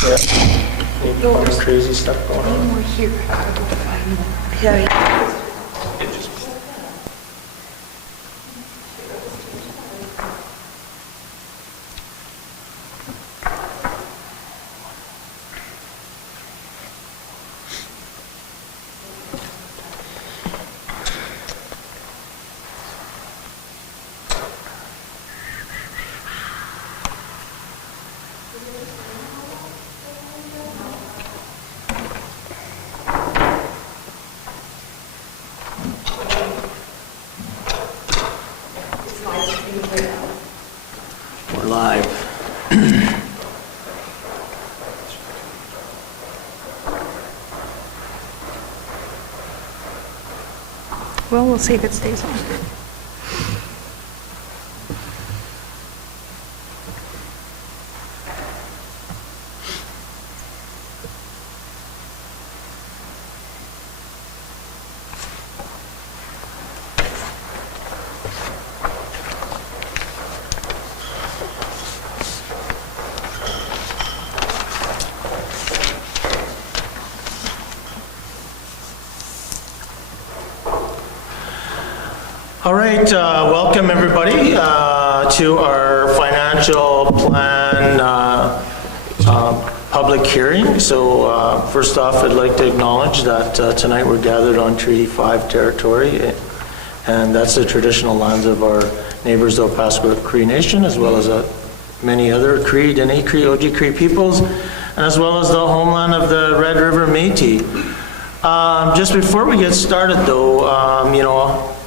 Maybe some crazy stuff going on. We're here. Yeah. We're live. Well, we'll see if it stays on. All right, welcome everybody to our financial plan public hearing. So first off, I'd like to acknowledge that tonight we're gathered on Treaty 5 territory, and that's the traditional lands of our neighbors, the Opaskwayak Cree Nation, as well as many other Cree, Dene Cree, Oji-Cree peoples, and as well as the homeland of the Red River Métis. Just before we get started though,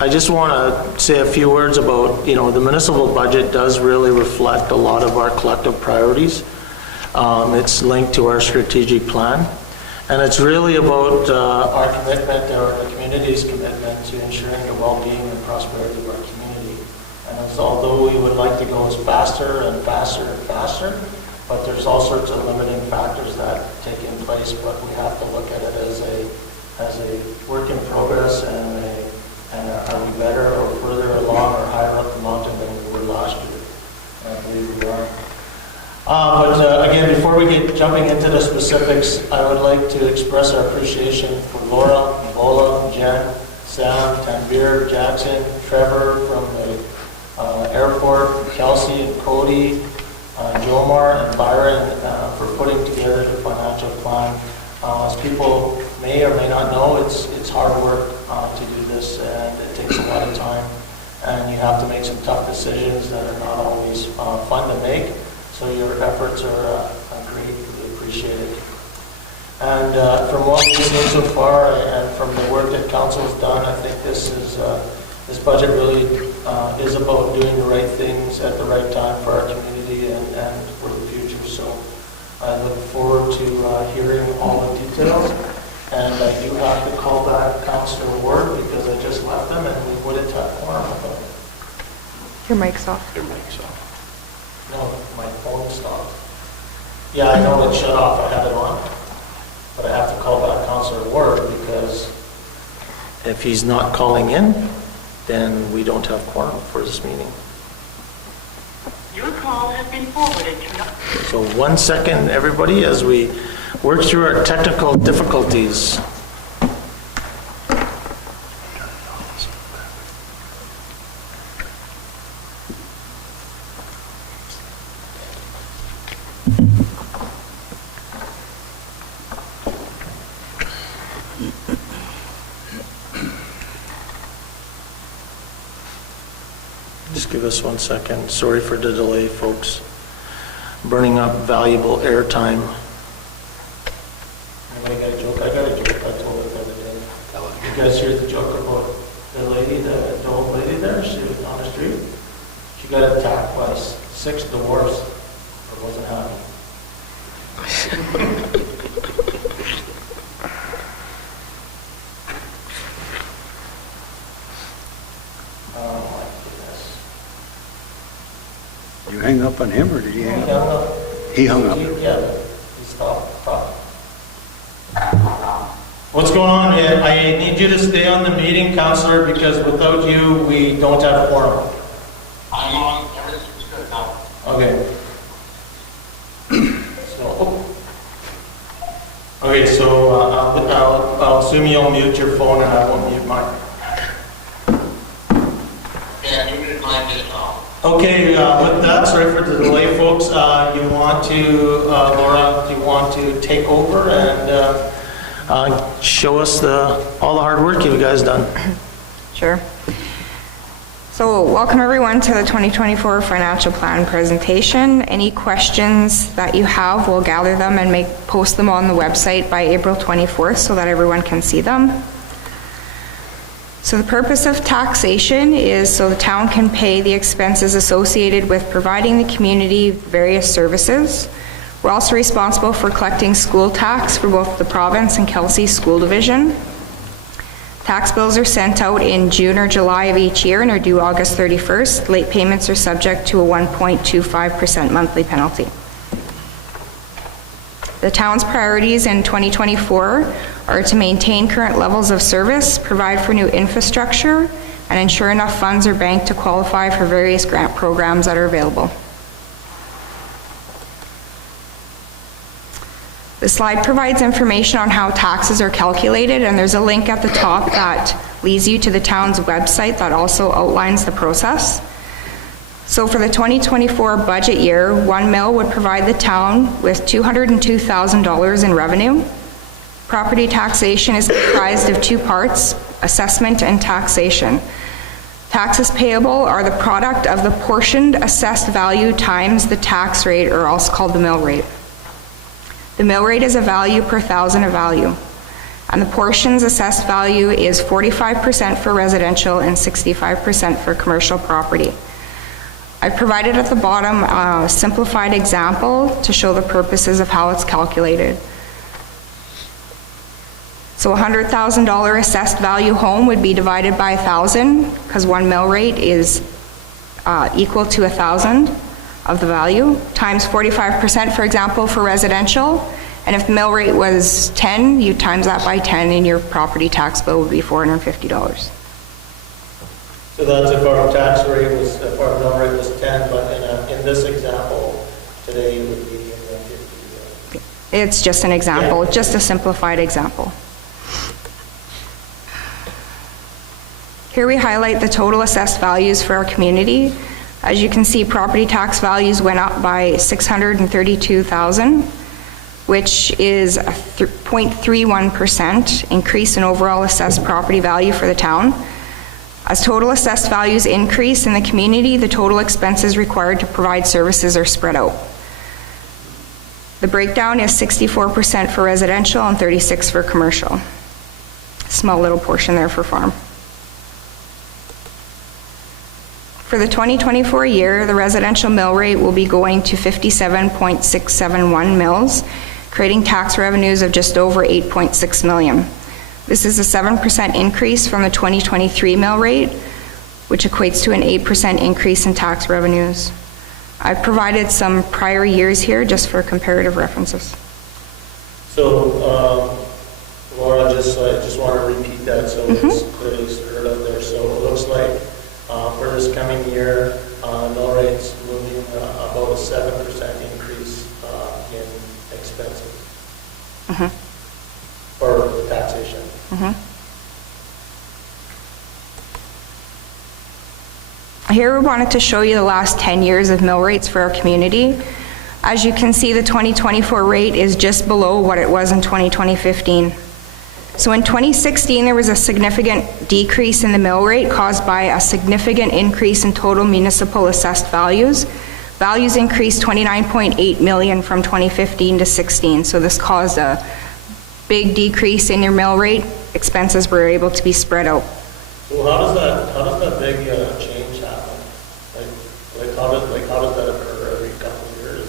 I just want to say a few words about, the municipal budget does really reflect a lot of our collective priorities. It's linked to our strategic plan, and it's really about our commitment, or the community's commitment to ensuring the well-being and prosperity of our community. And although we would like to go as faster and faster and faster, but there's all sorts of limiting factors that take in place, but we have to look at it as a work in progress, and are we better or further along or higher up the mountain than we were last year? And I believe we are. But again, before we get jumping into the specifics, I would like to express our appreciation for Laura, Bola, Jen, Sam, Tanvir, Jackson, Trevor from the airport, Kelsey and Cody, Jomar and Byron for putting together the financial plan. As people may or may not know, it's hard work to do this, and it takes a lot of time, and you have to make some tough decisions that are not always fun to make, so your efforts are greatly appreciated. And from what we've seen so far, and from the work that council has done, I think this budget really is about doing the right things at the right time for our community and for the future. So I look forward to hearing all the details. And I do have to call back Councillor Ward because I just left them and we wouldn't have quorum with them. Your mic's off. Your mic's off. No, my phone stopped. Yeah, I know it shut off. I had it on. But I have to call back Councillor Ward because if he's not calling in, then we don't have quorum for this meeting. Your call has been forwarded to... So 1 second, everybody, as we work through our technical difficulties. Just give us 1 second. Sorry for the delay, folks. Burning up valuable airtime. Anybody got a joke? I got a joke. I told it the other day. You guys hear the joke about the lady, the old lady there? She was on the street. She got attacked by 6 dwarfs. Or wasn't happy. You hang up on him, or did he hang up? up. He hung up. Yeah, he stopped. What's going on here? I need you to stay on the meeting, Councillor, because without you, we don't have quorum. I'm on, everything's good now. Okay. So, Okay, so I'll assume you'll mute your phone and I won't mute mine. Yeah, you can mind it now. Okay, with that, sorry for the delay, folks. You want to, Laura, do you want to take over and show us all the hard work you guys done? Sure. So welcome everyone to the 2024 financial plan presentation. Any questions that you have, we'll gather them and post them on the website by April 24th so that everyone can see them. So the purpose of taxation is so the town can pay the expenses associated with providing the community various services. We're also responsible for collecting school tax for both the province and Kelsey School Division. Tax bills are sent out in June or July of each year and are due August 31st. Late payments are subject to a 1.25% monthly penalty. The town's priorities in 2024 are to maintain current levels of service, provide for new infrastructure, and ensure enough funds are banked to qualify for various grant programs that are available. The slide provides information on how taxes are calculated, and there's a link at the top that leads you to the town's website that also outlines the process. So for the 2024 budget year, 1 mil would provide the town with $202,000 in revenue. Property taxation is comprised of two parts, assessment and taxation. Taxes payable are the product of the portioned assessed value times the tax rate, or also called the mill rate. The mill rate is a value per thousand of value, and the portion's assessed value is 45% for residential and 65% for commercial property. I've provided at the bottom a simplified example to show the purposes of how it's calculated. So a $100,000 assessed value home would be divided by 1,000, because 1 mill rate is equal to 1,000 of the value, times 45%, for example, for residential. And if the mill rate was 10, you times that by 10 and your property tax bill would be $450. So that's if our tax rate was, if our mill rate was 10, but in this example, today it would be in the 50. It's just an example, just a simplified example. Here we highlight the total assessed values for our community. As you can see, property tax values went up by $632,000, which is a 0.31% increase in overall assessed property value for the town. As total assessed values increase in the community, the total expenses required to provide services are spread out. The breakdown is 64% for residential and 36% for commercial. Small little portion there for farm. For the 2024 year, the residential mill rate will be going to 57.671 mils, creating tax revenues of just over $8.6 million. This is a 7% increase from the 2023 mill rate, which equates to an 8% increase in tax revenues. I've provided some prior years here just for comparative references. So, Laura, I just want to repeat that so it's clearly heard out there. So it looks like for this coming year, mill rates moving about a 7% increase in expenses for taxation. Here we wanted to show you the last 10 years of mill rates for our community. As you can see, the 2024 rate is just below what it was in 2015. So in 2016, there was a significant decrease in the mill rate caused by a significant increase in total municipal assessed values. Values increased $29.8 million from 2015 to 16, so this caused a big decrease in your mill rate. Expenses were able to be spread out. So how does that big change happen? How does that occur every couple of years?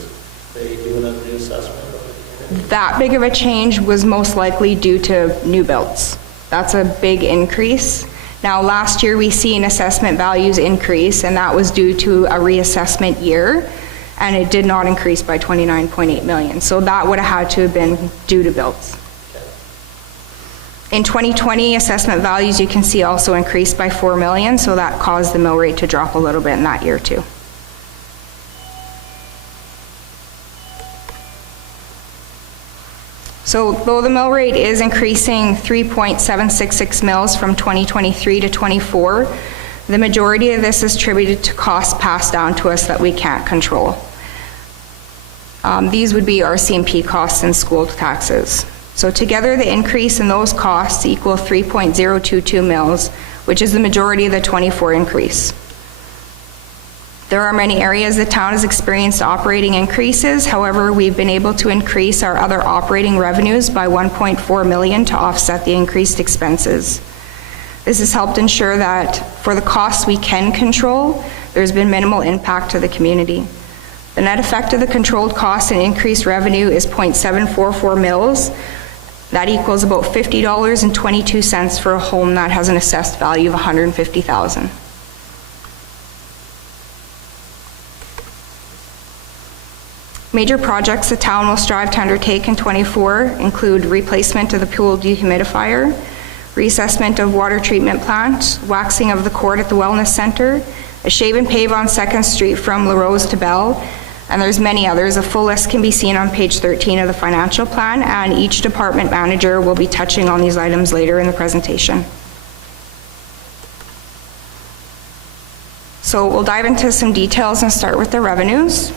They do a reassessment of the community? That big of a change was most likely due to new builds. That's a big increase. Now, last year we seen assessment values increase, and that was due to a reassessment year, and it did not increase by $29.8 million. So that would have had to have been due to builds. In 2020, assessment values, you can see, also increased by $4 million, so that caused the mill rate to drop a little bit in that year too. So though the mill rate is increasing 3.766 mils from 2023 to 24, the majority of this is attributed to costs passed down to us that we can't control. These would be our CMP costs and school taxes. So together, the increase in those costs equal 3.022 mils, which is the majority of the 24 increase. There are many areas the town has experienced operating increases. However, we've been able to increase our other operating revenues by 1.4 million to offset the increased expenses. This has helped ensure that for the costs we can control, there's been minimal impact to the community. The net effect of the controlled costs and increased revenue is 0.744 mils. That equals about $50.22 for a home that has an assessed value of $150,000. Major projects the town will strive to undertake in 24 include replacement of the pool dehumidifier, reassessment of water treatment plant, waxing of the court at the wellness center, a shave and pave on 2nd Street from La Rose to Bell, and there's many others. A full list can be seen on page 13 of the financial plan, and each department manager will be touching on these items later in the presentation. So we'll dive into some details and start with the revenues.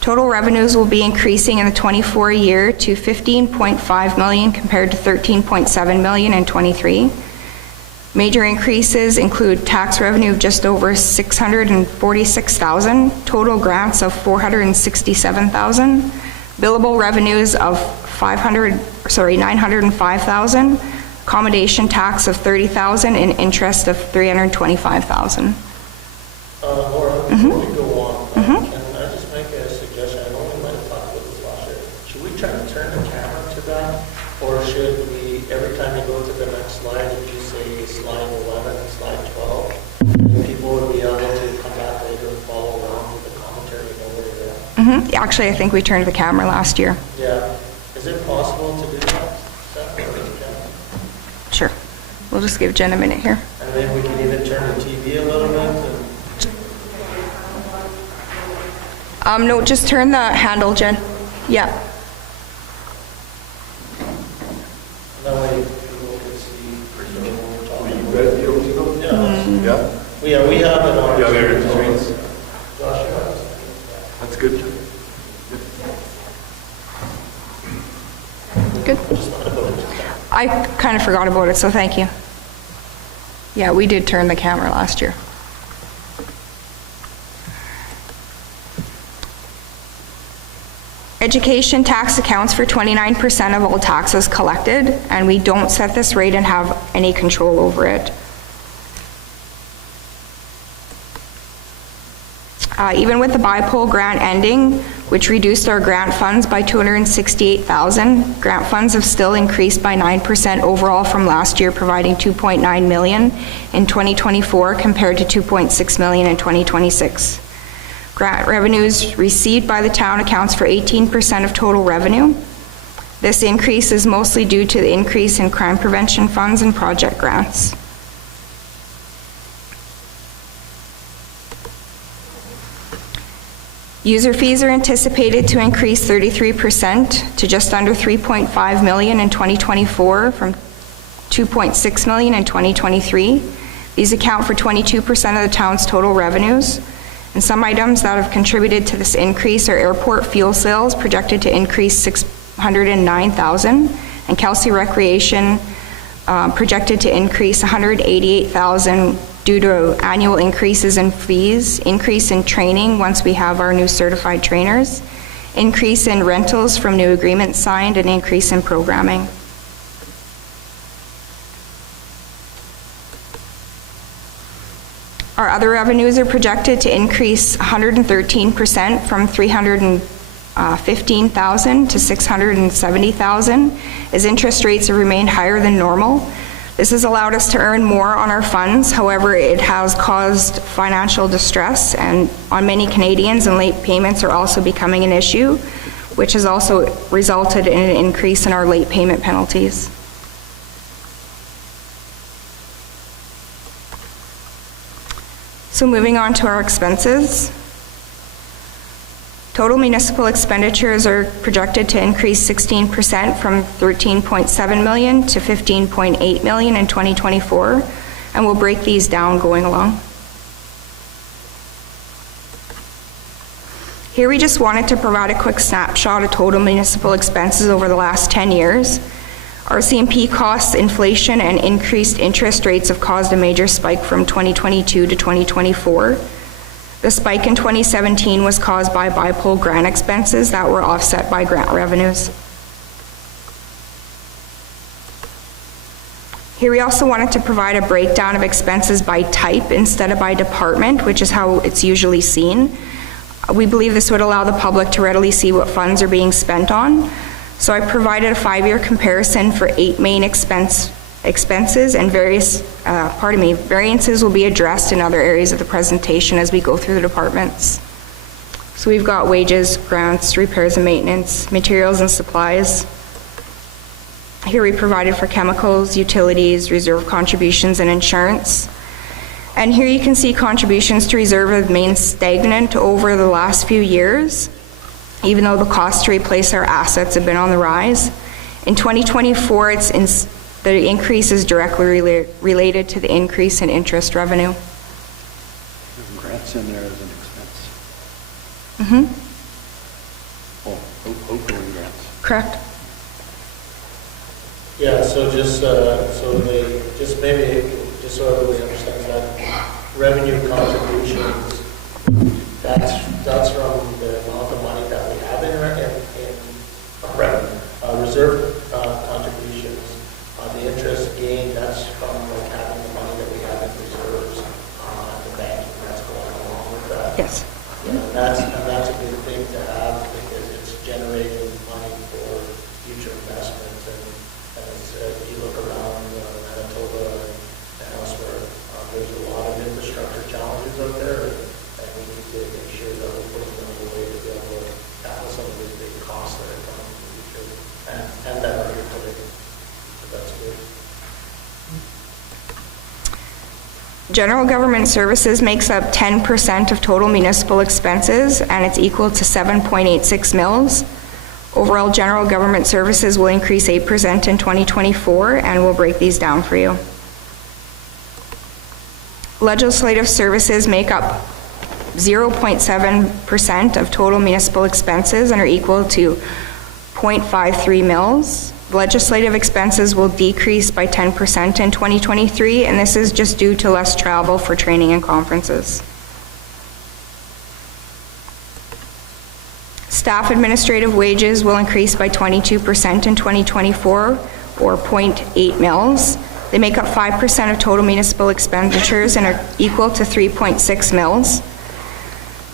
Total revenues will be increasing in the 24 year to 15.5 million compared to 13.7 million in 23. Major increases include tax revenue of just over 646,000, total grants of 467,000, billable revenues of 905,000, accommodation tax of 30,000, and interest of 325,000. Laura, before we go on, can I just make a suggestion? I know we might have talked about this last year. Should we try to turn the camera to that? Or should we, every time you go to the next slide, if you say slide 11, slide 12, people would be able to come back later and follow along with the commentary and know where you're at? Actually, I think we turned the camera last year. Yeah. Is it possible to do that? Seth, or is it- Sure. We'll just give Jen a minute here. And then we can even turn the TV a little bit and No, just turn the handle, Jen. Yeah. that way people can see what we're talking about. Red deals, you know? Yeah? Yeah, we have it on. Yeah, there it is. Josh, That's good. Good. I kind of forgot about it, so thank you. Yeah, we did turn the camera last year. Education tax accounts for 29% of all taxes collected, and we don't set this rate and have any control over it. Even with the BIPOL grant ending, which reduced our grant funds by 268,000, grant funds have still increased by 9% overall from last year, providing 2.9 million in 2024 compared to 2.6 million in 2026. Grant revenues received by the town accounts for 18% of total revenue. This increase is mostly due to the increase in crime prevention funds and project grants. User fees are anticipated to increase 33% to just under 3.5 million in 2024 from 2.6 million in 2023. These account for 22% of the town's total revenues. And some items that have contributed to this increase are airport fuel sales projected to increase 609,000, and Kelsey Recreation projected to increase 188,000 due to annual increases in fees, increase in training once we have our new certified trainers, increase in rentals from new agreements signed, and increase in programming. Our other revenues are projected to increase 113% from 315,000 to 670,000 as interest rates have remained higher than normal. This has allowed us to earn more on our funds. However, it has caused financial distress on many Canadians, and late payments are also becoming an issue, which has also resulted in an increase in our late payment penalties. So moving on to our expenses. Total municipal expenditures are projected to increase 16% from $13.7 million to $15.8 million in 2024, and we'll break these down going along. Here we just wanted to provide a quick snapshot of total municipal expenses over the last 10 years. RCMP costs, inflation, and increased interest rates have caused a major spike from 2022 to 2024. The spike in 2017 was caused by BIPOL grant expenses that were offset by grant revenues. Here we also wanted to provide a breakdown of expenses by type instead of by department, which is how it's usually seen. We believe this would allow the public to readily see what funds are being spent on. So I provided a 5-year comparison for 8 main expenses, and variances will be addressed in other areas of the presentation as we go through the departments. So we've got wages, grants, repairs and maintenance, materials and supplies. Here we provided for chemicals, utilities, reserve contributions, and insurance. And here you can see contributions to reserve have remained stagnant over the last few years, even though the cost to replace our assets have been on the rise. In 2024, the increase is directly related to the increase in interest revenue. There's grants in there as an expense. Mm-hmm. Oh, outgoing grants. Correct. Yeah, so just so everybody understands that revenue contributions, that's from the amount of money that we have in revenue. Reserve contributions, the interest gain, that's from like having the money that we have in reserves, the bank, that's going along with that. Yes. And that's a good thing to have because it's generating money for future investments. And as you look around Manitoba and elsewhere, there's a lot of infrastructure challenges out there, and we need to make sure that we're putting them away to be able to tackle some of these big costs that are coming in the future, and that are here today. So that's good. General government services makes up 10% of total municipal expenses, and it's equal to 7.86 mils. Overall, general government services will increase 8% in 2024, and we'll break these down for you. Legislative services make up 0.7% of total municipal expenses and are equal to 0.53 mils. Legislative expenses will decrease by 10% in 2023, and this is just due to less travel for training and conferences. Staff administrative wages will increase by 22% in 2024, or 0.8 mils. They make up 5% of total municipal expenditures and are equal to 3.6 mils.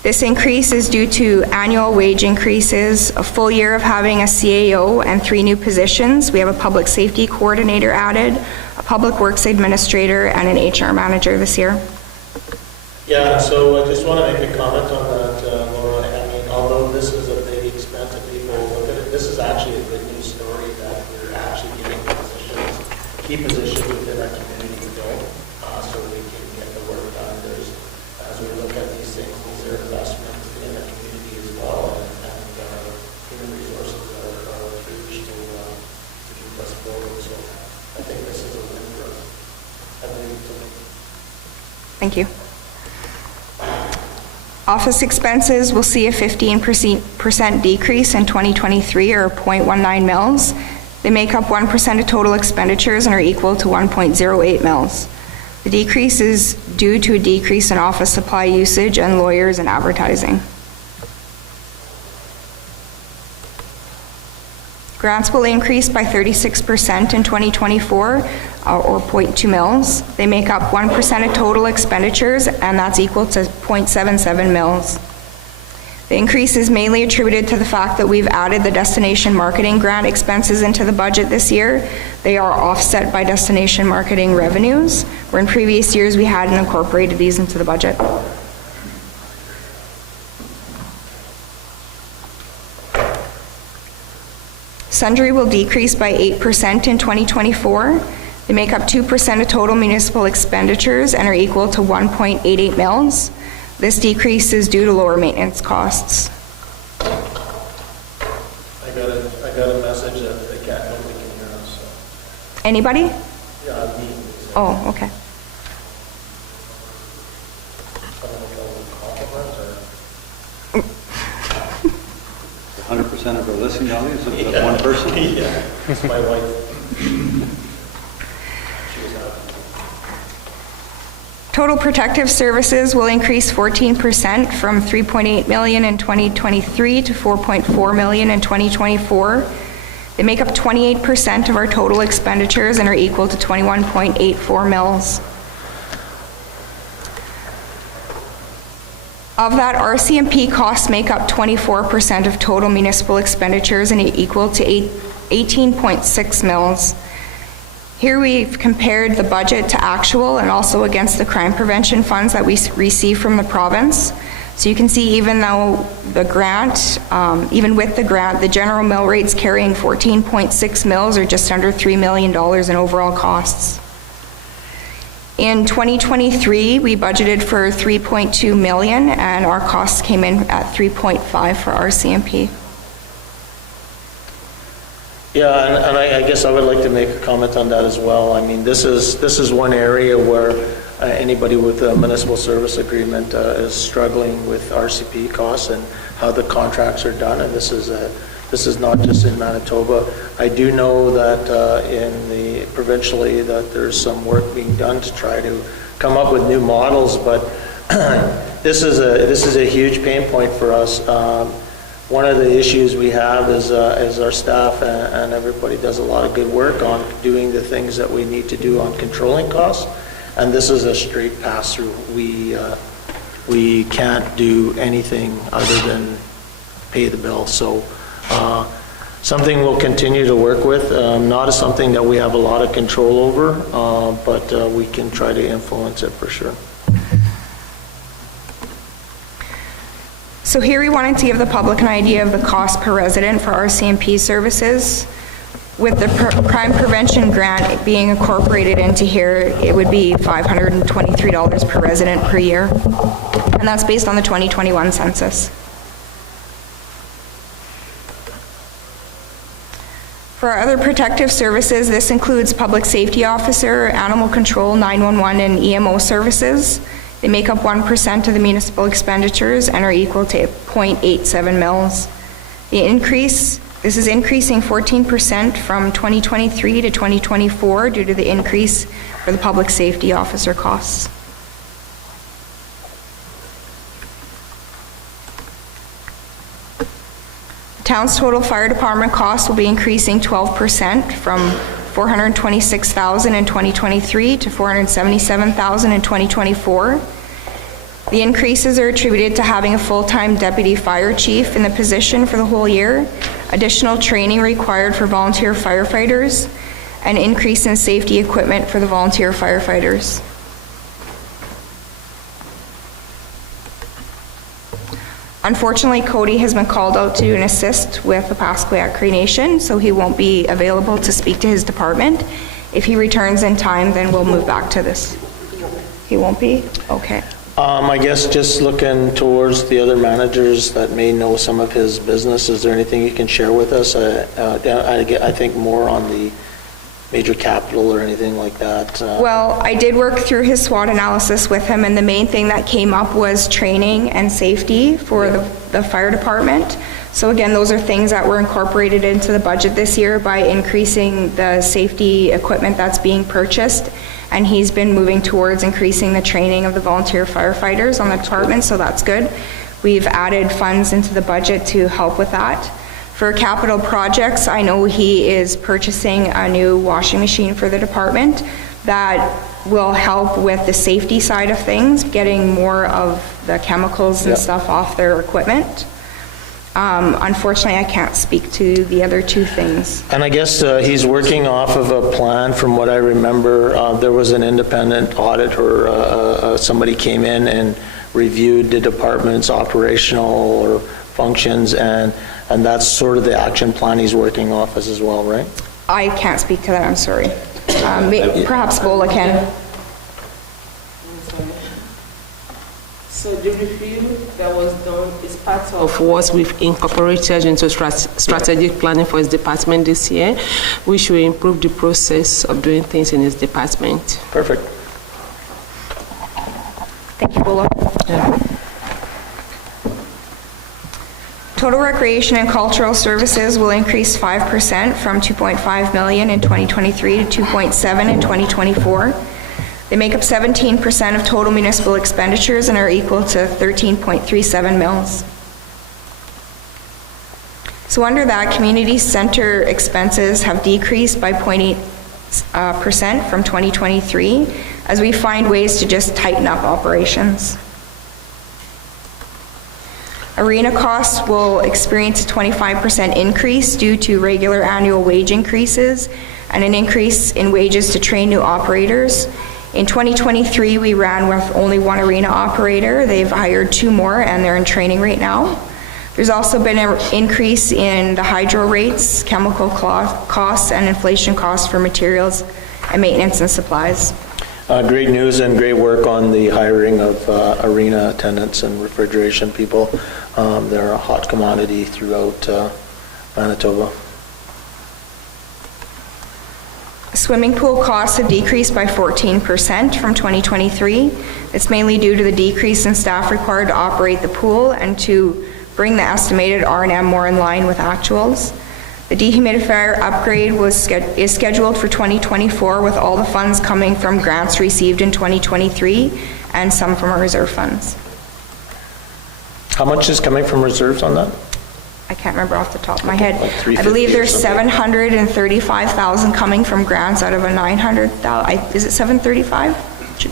This increase is due to annual wage increases, a full year of having a CAO and 3 new positions. We have a public safety coordinator added, a public works administrator, and an HR manager this year. Yeah, so I just want to make a comment on that, Laura. I mean, although this is a big expense and people look at it, this is actually a good news story that we're actually getting positions, key positions within our community filled, so we can get the work done. As we look at these things, these are investments in the community as well, and human resources are huge to keep us forward. So I think this is a win for us. I believe so. Thank you. Office expenses will see a 15% decrease in 2023, or 0.19 mils. They make up 1% of total expenditures and are equal to 1.08 mils. The decrease is due to a decrease in office supply usage and lawyers and advertising. Grants will increase by 36% in 2024, or 0.2 mils. They make up 1% of total expenditures, and that's equal to 0.77 mils. The increase is mainly attributed to the fact that we've added the destination marketing grant expenses into the budget this year. They are offset by destination marketing revenues, where in previous years we hadn't incorporated these into the budget. Sundry will decrease by 8% in 2024. They make up 2% of total municipal expenditures and are equal to 1.88 mils. This decrease is due to lower maintenance costs. I got a message that they can't, nobody can hear us, so. Anybody? Yeah, me. Oh, okay. The 100% of our listening audience is that one person? Yeah, it's my wife. Total protective services will increase 14% from 3.8 million in 2023 to 4.4 million in 2024. They make up 28% of our total expenditures and are equal to 21.84 mils. Of that, RCMP costs make up 24% of total municipal expenditures and are equal to 18.6 mils. Here we've compared the budget to actual and also against the crime prevention funds that we receive from the province. So you can see even though the grant, even with the grant, the general mill rate's carrying 14.6 mils or just under $3 million in overall costs. In 2023, we budgeted for 3.2 million and our costs came in at 3.5 for RCMP. Yeah, and I guess I would like to make a comment on that as well. I mean, this is one area where anybody with a municipal service agreement is struggling with RCP costs and how the contracts are done, and this is not just in Manitoba. I do know that provincially that there's some work being done to try to come up with new models, but this is a huge pain point for us. One of the issues we have is our staff and everybody does a lot of good work on doing the things that we need to do on controlling costs, and this is a straight pass-through. We can't do anything other than pay the bill. So something we'll continue to work with, not something that we have a lot of control over, but we can try to influence it for sure. So here we wanted to give the public an idea of the cost per resident for RCMP services. With the crime prevention grant being incorporated into here, it would be $523 per resident per year. And that's based on the 2021 census. For our other protective services, this includes public safety officer, animal control, 911, and EMO services. They make up 1% of the municipal expenditures and are equal to 0.87 mils. This is increasing 14% from 2023 to 2024 due to the increase for the public safety officer costs. The town's total fire department costs will be increasing 12% from $426,000 in 2023 to $477,000 in 2024. The increases are attributed to having a full-time deputy fire chief in the position for the whole year, additional training required for volunteer firefighters, and increase in safety equipment for the volunteer firefighters. Unfortunately, Cody has been called out to do an assist with the Pasquayac Cree Nation, so he won't be available to speak to his department. If he returns in time, then we'll move back to this. He won't be? Okay. I guess just looking towards the other managers that may know some of his business, is there anything you can share with us? I think more on the major capital or anything like that. Well, I did work through his SWOT analysis with him, and the main thing that came up was training and safety for the fire department. So again, those are things that were incorporated into the budget this year by increasing the safety equipment that's being purchased, and he's been moving towards increasing the training of the volunteer firefighters on the department, so that's good. We've added funds into the budget to help with that. For capital projects, I know he is purchasing a new washing machine for the department that will help with the safety side of things, getting more of the chemicals and stuff off their equipment. Unfortunately, I can't speak to the other two things. And I guess he's working off of a plan. From what I remember, there was an independent audit, or somebody came in and reviewed the department's operational or functions, and that's sort of the action plan he's working off as well, right? I can't speak to that, I'm sorry. Perhaps Bola can. So the review that was done is part of what we've incorporated into strategic planning for his department this year, which will improve the process of doing things in his department. Perfect. Thank you, Bula. Total recreation and cultural services will increase 5% from 2.5 million in 2023 to 2.7 in 2024. They make up 17% of total municipal expenditures and are equal to 13.37 mils. So under that, community center expenses have decreased by 0.8% from 2023 as we find ways to just tighten up operations. Arena costs will experience a 25% increase due to regular annual wage increases and an increase in wages to train new operators. In 2023, we ran with only one arena operator. They've hired 2 more and they're in training right now. There's also been an increase in the hydro rates, chemical costs, and inflation costs for materials and maintenance and supplies. Great news and great work on the hiring of arena attendants and refrigeration people. They're a hot commodity throughout Manitoba. Swimming pool costs have decreased by 14% from 2023. It's mainly due to the decrease in staff required to operate the pool and to bring the estimated R&M more in line with actuals. The dehumidifier upgrade is scheduled for 2024 with all the funds coming from grants received in 2023 and some from our reserve funds. How much is coming from reserves on that? I can't remember off the top of my head. Like 350 I believe there's or something. 735,000 coming from grants out of a 900,000. Is it 735?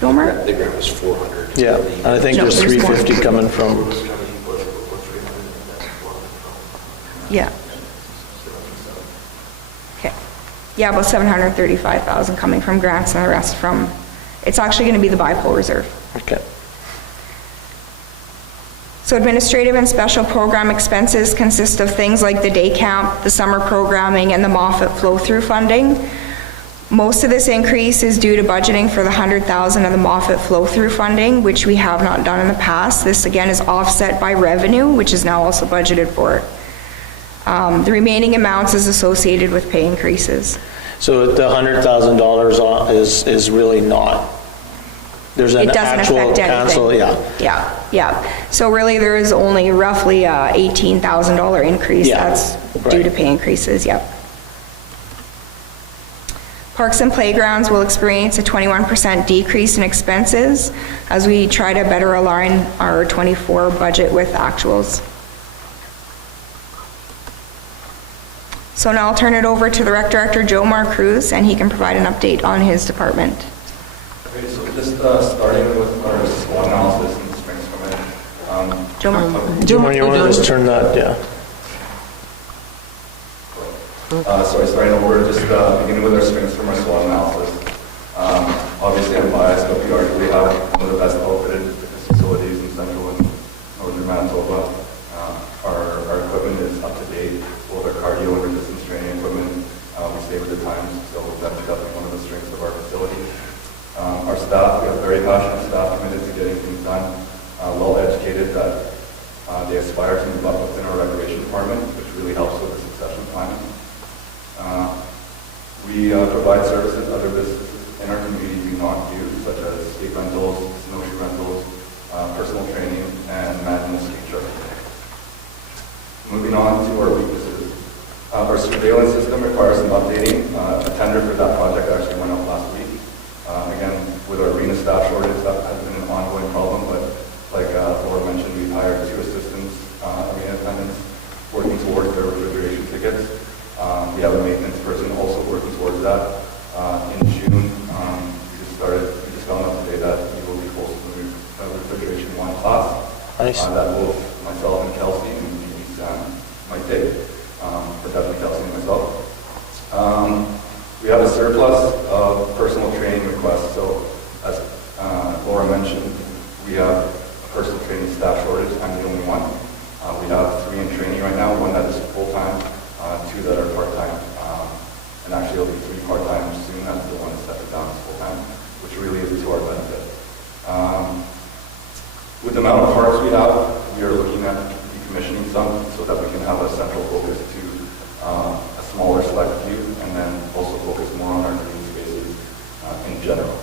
Gomer? The grant was 400. Yeah, and I think No, there's there's more. 350 coming from, Yeah. Okay. Yeah, about 735,000 coming from grants and the rest from, it's actually going to be the BIPOL reserve. okay. So administrative and special program expenses consist of things like the day camp, the summer programming, and the Moffat flow-through funding. Most of this increase is due to budgeting for the 100,000 of the Moffat flow-through funding, which we have not done in the past. This again is offset by revenue, which is now also budgeted for. The remaining amounts is associated with pay increases. So the $100,000 is really not, there's an It doesn't actual affect cancel, anything. yeah. Yeah. So really, there is only roughly a $18,000 increase. Yeah, That's due to right. pay increases, yep. Parks and playgrounds will experience a 21% decrease in expenses as we try to better align our 24 budget with actuals. So now I'll turn it over to the Rec Director, Jomar Cruz, and he can provide an update on his department. Okay, so just starting with our SWOT analysis and strengths from it. Jomar. Jim, you want to just turn that, yeah. Sorry, starting over, just beginning with our strengths from our SWOT analysis. Obviously, I'm biased, but we arguably have one of the best outfitted fitness facilities in central and northern Manitoba. Our equipment is up to date, both our cardio and our distance training equipment. We save at the times, so that's definitely one of the strengths of our facility. Our staff, we have very passionate staff committed to getting things done, well educated that they aspire to move up within our recreation department, which really helps with the succession planning. We provide services other businesses in our community do not do, such as skate rentals, snowshoe rentals, personal training, and managing a skate shop. Moving on to our weaknesses. Our surveillance system requires some updating. A tender for that project actually went out last week. Again, with our arena staff shortage, that has been an ongoing problem, but like Laura mentioned, we've hired 2 assistants, arena attendants, working towards their refrigeration tickets. We have a maintenance person also working towards that. In June, we just found out today that we will be hosting the refrigeration 1 class. Nice. That both myself and Kelsey and maybe Sam might take, but definitely Kelsey and myself. We have a surplus of personal training requests. So as Laura mentioned, we have a personal training staff shortage. I'm the only one. We have 3 in training right now, 1 that is full-time, 2 that are part-time. And actually it'll be 3 part-time soon. That's the one that stepped down to full-time, which really is to our benefit. With the amount of parks we have, we are looking at a smaller select few, and then also focus more on our green spaces in general.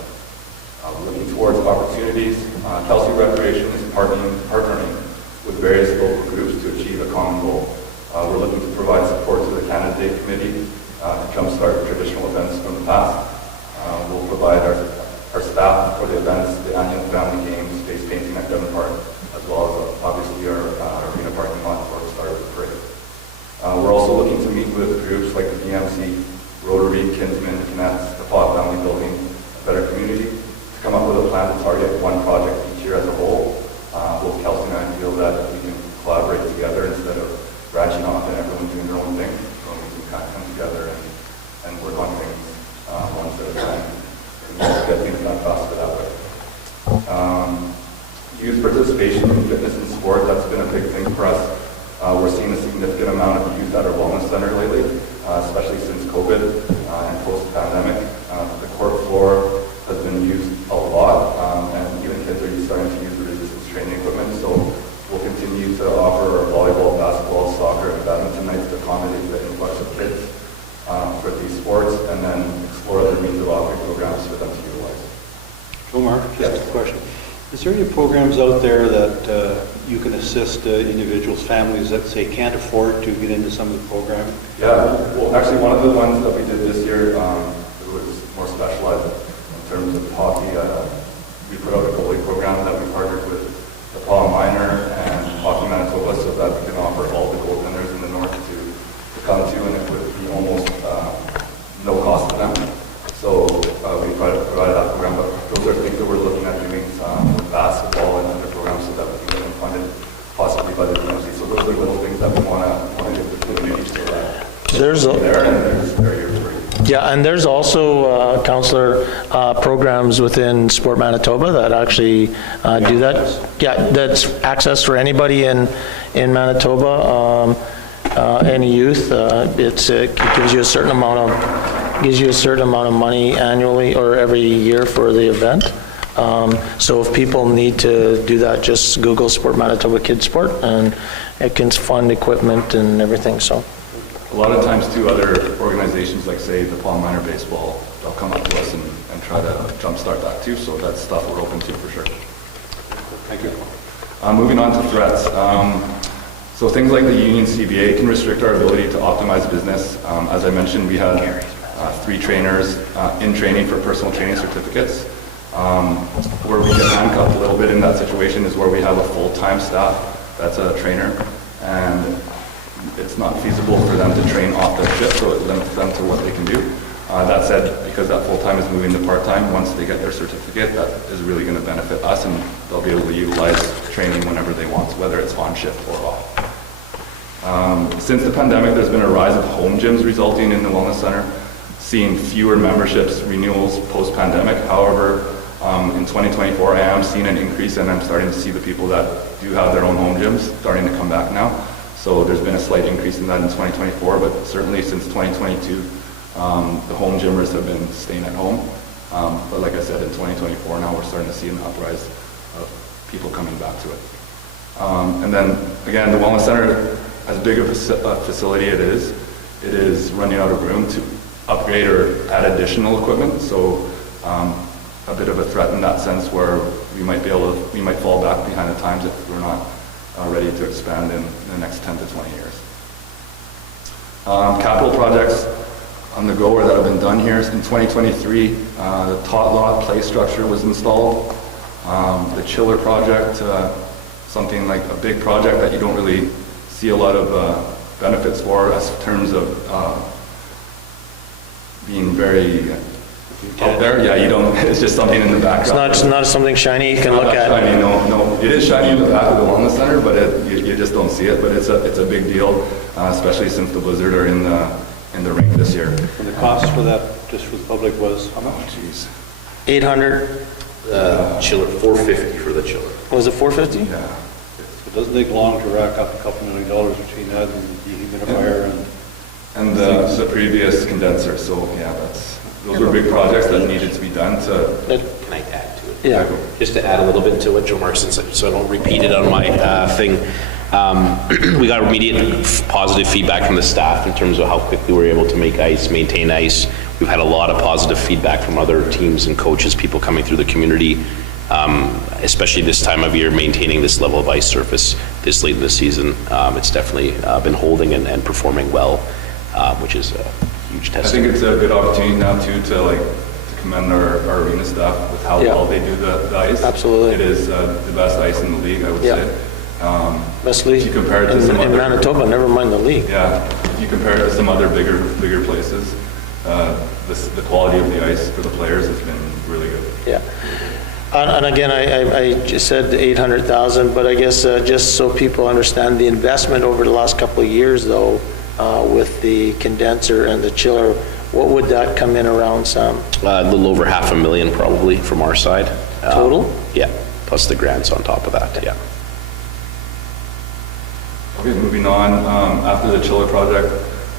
We're looking towards opportunities. Kelsey Recreation is partnering with various local groups to achieve a common goal. We're looking to provide support to the candidate committee to jumpstart traditional events from the past. We'll provide our staff for the events, the annual family games, face painting at Devon Park, as well as obviously our arena parking lot for the start of the parade. We're also looking to meet with groups like the BMC, Rotary, Kinsman, Connects, the Paw Family Building, A Better Community, to come up with a plan to target one project each year as a whole. Both Kelsey and I feel that we can collaborate together instead of branching off and everyone doing their own thing. So we can kind of come together and work on things one at a time and get things done faster that way. Youth participation in fitness and sport, that's been a big thing for us. We're seeing a significant amount of youth at our wellness center lately, especially since COVID and post-pandemic. The court floor has been used a lot, and even kids are starting to use the resistance training equipment. So we'll continue to offer our volleyball, basketball, soccer, and badminton nights to accommodate the influx of kids for these sports, and then explore other means of offering programs for them to utilize. Joe Mark, just a question. Is there any programs out there that you can assist individuals, families that say can't afford to get into some of the program? Yeah, well, actually, one of the ones that we did this year, it was more specialized in terms of hockey. We put out a goalie program that we partnered with the Paul Minor and Hockey Manitoba, so that we can offer all the goaltenders in the north to come to, and it would be almost no cost to them. So we provided that program, but those are things that we're looking at doing with basketball and other programs so that we can get them funded possibly by the DMC. So those are little things that we want to do with the community so that There's a, there and there's barriers for you. yeah, and there's also, Councillor, programs within Sport Manitoba that actually do that. Yeah, that's access for anybody in Manitoba, any youth. It gives you a certain amount of money annually or every year for the event. So if people need to do that, just Google Sport Manitoba Kids Sport, and it can fund equipment and everything, so. A lot of times too, other organizations like say the Paul Minor Baseball, they'll come up to us and try to jumpstart that too, so that's stuff we're open to for sure. Thank you. Moving on to threats. So things like the union CBA can restrict our ability to optimize business. As I mentioned, we had 3 trainers in training for personal training certificates. Where we get handcuffed a little bit in that situation is where we have a full-time staff that's a trainer, and it's not feasible for them to train off their shift, so it limits them to what they can do. That said, because that full-time is moving to part-time, once they get their certificate, that is really going to benefit us, and they'll be able to utilize training whenever they want, whether it's on shift or off. Since the pandemic, there's been a rise of home gyms resulting in the Wellness Center seeing fewer memberships renewals post-pandemic. However, in 2024, I am seeing an increase, and I'm starting to see the people that do have their own home gyms starting to come back now. So there's been a slight increase in that in 2024, but certainly since 2022, the home gymmers have been staying at home. But like I said, in 2024 now we're starting to see an uprise of people coming back to it. And then again, the Wellness Center, as big of a facility it is running out of room to upgrade or add additional equipment. So a bit of a threat in that sense, where we might fall back behind the times if we're not ready to expand in the next 10 to 20 years. Capital projects on the go or that have been done here. In 2023, the tot lot play structure was installed. The chiller project, something like a big project that you don't really see a lot of benefits for as terms of being very out there. Yeah, you don't, it's just something in the background. It's not something shiny you can look at. Shiny, no. It is shiny in the back of the Wellness Center, but you just don't see it. But it's a big deal, especially since the Blizzard are in the rink this year. And the cost for that, just for the public, was how much? Oh, jeez. 800, Chiller, $450 for the chiller. was it 450? Yeah. It doesn't take long to rack up a couple $1 million between that and the dehumidifier And the previous condenser. So yeah, those are big projects that needed to be done to. Can I add to it? Yeah. Just to add a little bit to what Joe Mark said, so I don't repeat it on my thing. We got immediate positive feedback from the staff in terms of how quickly we were able to make ice, maintain ice. We've had a lot of positive feedback from other teams and coaches, people coming through the community, especially this time of year, maintaining this level of ice surface this late in the season. It's definitely been holding and performing well, which is a huge I test. think it's a good opportunity now too to commend our arena staff with how Yeah. well they do the ice. Absolutely. It is the best ice in the league, I would Yeah. say. Best league If you compare it to some in other- Manitoba, never mind the league. Yeah, if you compare it to some other bigger places, the quality of the ice for the players has been really good. Yeah. And again, I just said 800,000, but I guess just so people understand the investment over the last couple of years though, with the condenser and the chiller, what would that come in around, Sam? A little over $500,000 probably from our side. Total? Yeah, plus the grants on top of that, yeah. Okay, moving on, after the chiller project,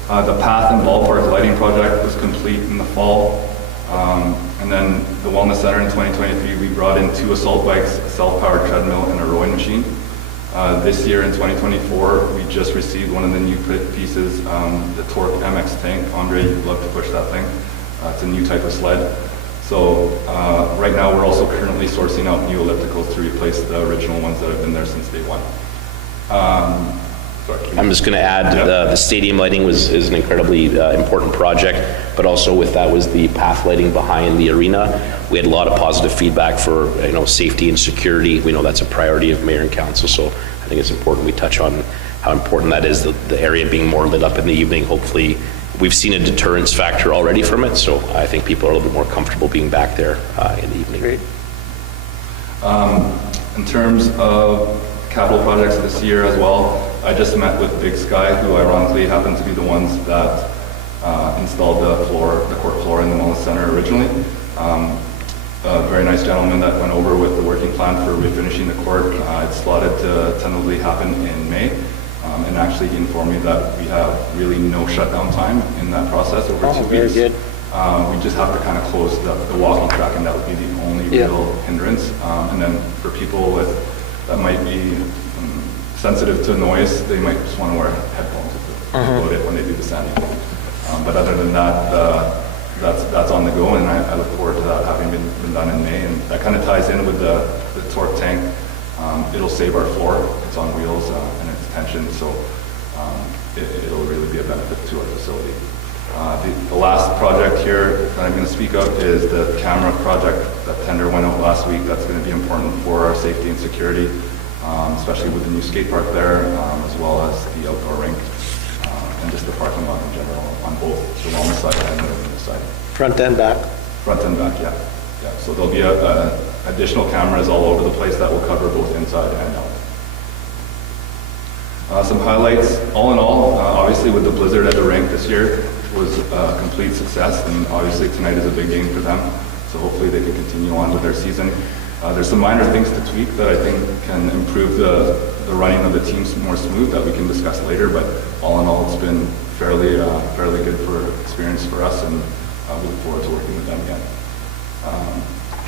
the path and ballpark lighting project was complete in the fall. And then the wellness center in 2023, we brought in 2 assault bikes, a self-powered treadmill, and a rowing machine. This year in 2024, we just received one of the new pieces, the Torque MX tank. Andre, you'd love to push that thing. It's a new type of sled. So right now we're also currently sourcing out new ellipticals to replace the original ones that have been there since day one. I'm just going to add, Yep. the stadium lighting is an incredibly important project, but also with that was the path lighting behind the arena. We had a lot of positive feedback for, safety and security. We know that's a priority of mayor and council, so I think it's important we touch on how important that is, the area being more lit up in the evening. Hopefully, we've seen a deterrence factor already from it, so I think people are a little bit more comfortable being back there in the evening. Great. In terms of capital projects this year as well, I just met with Big Sky, who ironically happened to be the ones that installed the court floor in the wellness center originally. A very nice gentleman that went over with the working plan for refinishing the court. It's slotted to tentatively happen in May. And actually he informed me that we have really no shutdown time in that process over 2 very weeks. good. We just have to kind of close the walking track, and that would be the only real hindrance. And then for people that might be sensitive to noise, they might just want to wear headphones to load it when they do the sanding. But other than that, that's on the go, and I look forward to that having been done in May. And that kind of ties in with the torque tank. It'll save our floor. It's on wheels and it's tensioned, so it'll really be a benefit to our facility. The last project here that I'm going to speak of is the camera project. That tender went out last week. That's going to be important for our safety and security, especially with the new skate park there, as well as the outdoor rink, and just the parking lot in general on both the wellness side and the arena side. Front and back? Front and back, yeah. So there'll be additional cameras all over the place that will cover both inside and out. Some highlights, all in all, obviously with the blizzard at the rink this year was a complete success, and obviously tonight is a big game for them, so hopefully they can continue on with their season. There's some minor things to tweak that I think can improve the running of the teams more smooth that we can discuss later, but all in all it's been fairly good experience for us, and we look forward to working with them again.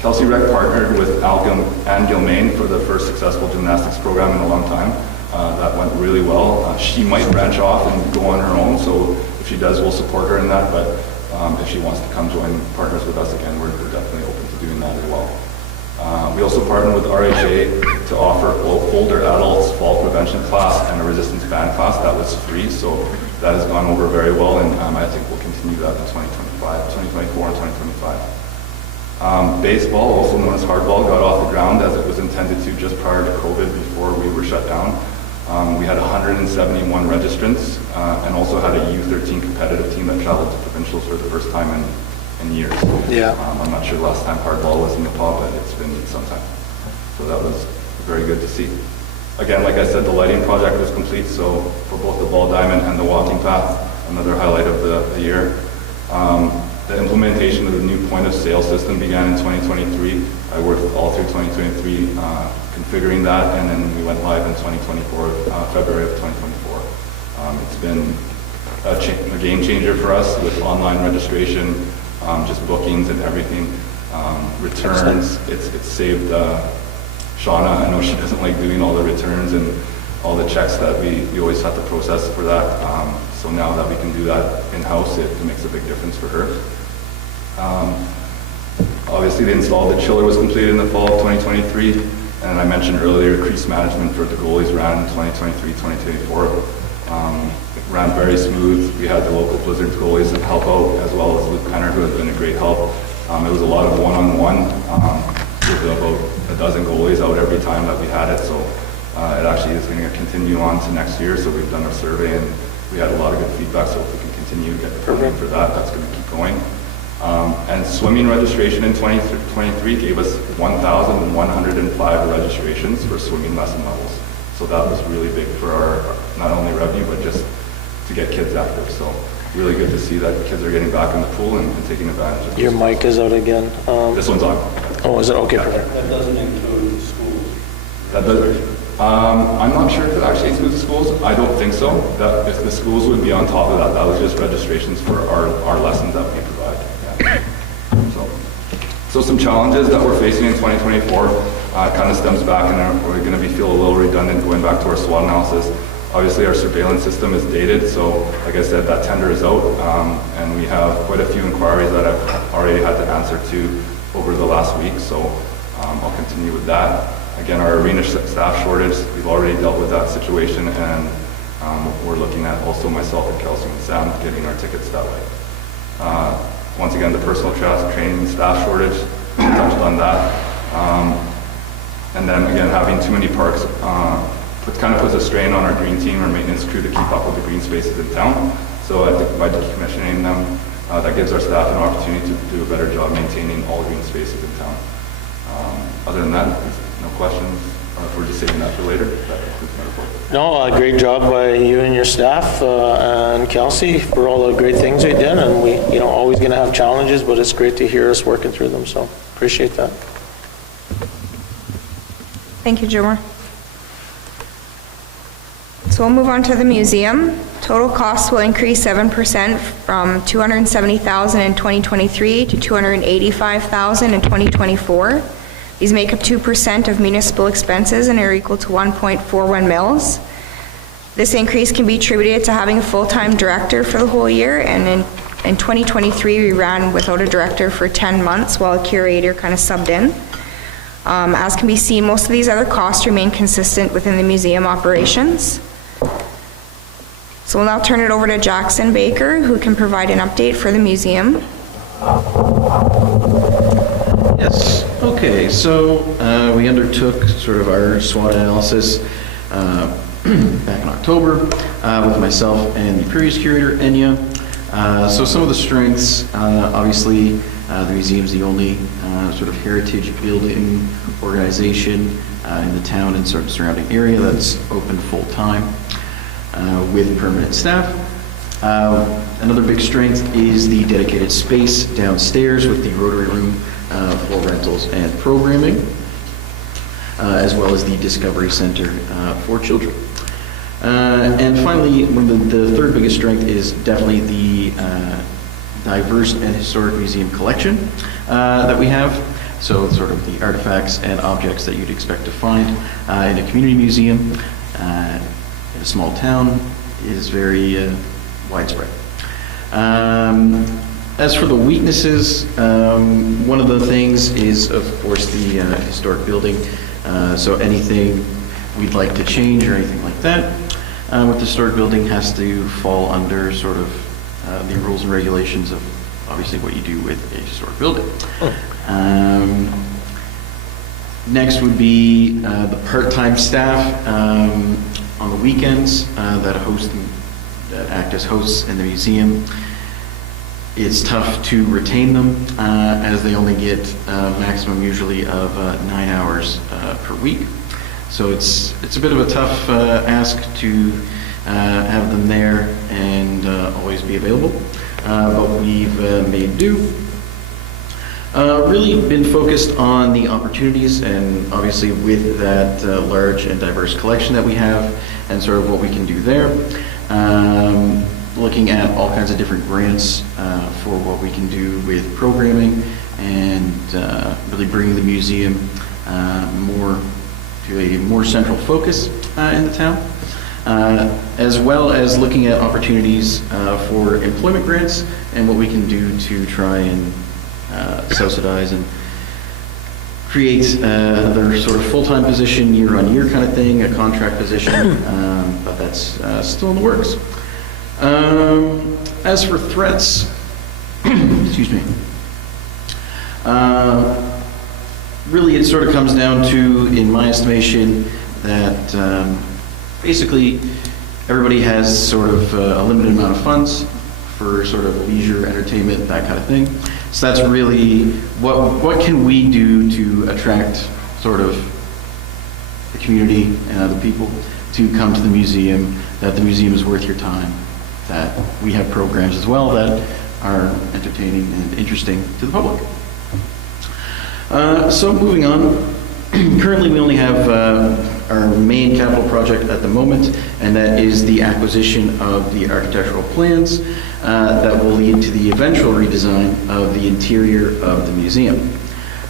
Kelsey Rec partnered with Anne Gilmain for the first successful gymnastics program in a long time. That went really well. She might branch off and go on her own, so if she does, we'll support her in that, but if she wants to come join partners with us again, we're definitely open to doing that as well. We also partnered with RHA to offer older adults fall prevention class and a resistance band class. That was free, so that has gone over very well, and I think we'll continue that in 2024 and 2025. Baseball, also known as hardball, got off the ground as it was intended to just prior to COVID before we were shut down. We had 171 registrants and also had a U13 competitive team that traveled to provincials for the first time in years. Yeah. I'm not sure the last time hardball was in Nepal, but it's been some time. So that was very good to see. Again, like I said, the lighting project was complete, so for both the ball diamond and the walking path, another highlight of the year. The implementation of the new point of sale system began in 2023. I worked all through 2023 configuring that, and then we went live in 2024, February of 2024. It's been a game changer for us with online registration, just bookings and everything, returns. It's saved Shauna. I know she doesn't like doing all the returns, and all the checks that we always have to process for that. So now that we can do that in-house, it makes a big difference for her. Obviously, they installed the chiller was completed in the fall of 2023, and I mentioned earlier, crease management for the goalies ran in 2023, 2024. It ran very smooth. We had the local Blizzards goalies help out, as well as Luke Penner, who has been a great help. It was a lot of one-on-one, with about a dozen goalies out every time that we had it, so it actually is going to continue on to next year. So we've done our survey, and we had a lot of good feedback, so if we can continue to get the funding for that, that's going to keep going. And swimming registration in 2023 gave us 1,105 registrations for swimming lesson levels. So that was really big for our, not only revenue, but just to get kids active. So really good to see that kids are getting back in the pool and taking advantage of it. Your mic is out again. This one's on. Oh, is it? Okay, perfect. That doesn't include schools. That does. I'm not sure if it actually includes the schools. I don't think so. That if the schools would be on top of that, that was just registrations for our lessons that we provide. Yeah. So some challenges that we're facing in 2024 kind of stems back, and we're going to feel a little redundant going back to our SWOT analysis. Obviously, our surveillance system is dated, so like I said, that tender is out, and we have quite a few inquiries that I've already had to answer to over the last week, so I'll continue with that. Again, our arena staff shortage, we've already dealt with that situation, and we're looking at also myself and Kelsey and Sam getting our tickets that way. Once again, the personal training staff shortage, we touched on that. And then again, having too many parks kind of puts a strain on our green team, our maintenance crew, to keep up with the green spaces in town. So I think by decommissioning them, that gives our staff an opportunity to do a better job maintaining all green spaces in town. Other than that, no questions. If we're just saving that for later, that concludes my report. No, great job by you and your staff and Kelsey for all the great things we did. And we, always going to have challenges, but it's great to hear us working through them. So appreciate that. Thank you, Jomar. So we'll move on to the museum. Total costs will increase 7% from $270,000 in 2023 to $285,000 in 2024. These make up 2% of municipal expenses and are equal to 1.41 mils. This increase can be attributed to having a full-time director for the whole year, and in 2023 we ran without a director for 10 months while a curator kind of subbed in. As can be seen, most of these other costs remain consistent within the museum operations. So we'll now turn it over to Jackson Baker, who can provide an update for the museum. Yes, okay, so we undertook sort of our SWOT analysis back in October with myself and the previous curator, Enya. So some of the strengths, obviously, the museum's the only sort of heritage building organization in the town and sort of surrounding area that's open full-time with permanent staff. Another big strength is the dedicated space downstairs with the Rotary Room for rentals and programming, as well as the Discovery Center for children. And finally, the third biggest strength is definitely the diverse and historic museum collection that we have. So sort of the artifacts and objects that you'd expect to find in a community museum in a small town is very widespread. As for the weaknesses, one of the things is, of course, the historic building. So anything we'd like to change or anything like that with the historic building has to fall under sort of the rules and regulations of obviously what you do with a historic building. Next would be the part-time staff on the weekends that act as hosts in the museum. It's tough to retain them as they only get a maximum usually of 9 hours per week. So it's a bit of a tough ask to have them there and always be available, but we've made do. Really been focused on the opportunities, and obviously with that large and diverse collection that we have and sort of what we can do there. Looking at all kinds of different grants for what we can do with programming and really bringing the museum more to a more central focus in the town, as well as looking at opportunities for employment grants and what we can do to try and subsidize and create another sort of full-time position, year-on-year kind of thing, a contract position, but that's still in the works. As for threats, excuse me, really it sort of comes down to, in my estimation, that basically everybody has sort of a limited amount of funds for sort of leisure, entertainment, that kind of thing. So that's really what can we do to attract sort of the community and other people to come to the museum, that the museum is worth your time, that we have programs as well that are entertaining and interesting to the public. So moving on, currently we only have our main capital project at the moment, and that is the acquisition of the architectural plans that will lead to the eventual redesign of the interior of the museum.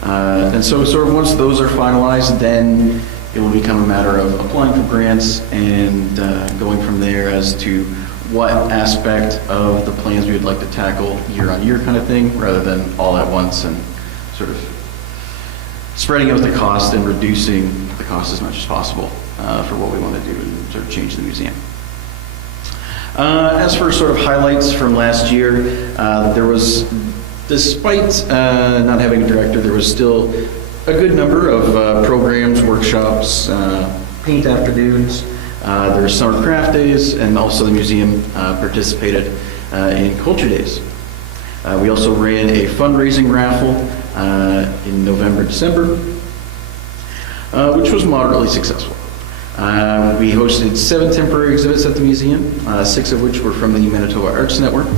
And so sort of once those are finalized, then it will become a matter of applying for grants and going from there as to what aspect of the plans we would like to tackle year on year kind of thing, rather than all at once and sort of spreading out the cost and reducing the cost as much as possible for what we want to do and sort of change the museum. As for sort of highlights from last year, there was, despite not having a director, there was still a good number of programs, workshops, paint afternoons. There were summer craft days, and also the museum participated in culture days. We also ran a fundraising raffle in November, December, which was moderately successful. We hosted 7 temporary exhibits at the museum, 6 of which were from the Manitoba Arts Network,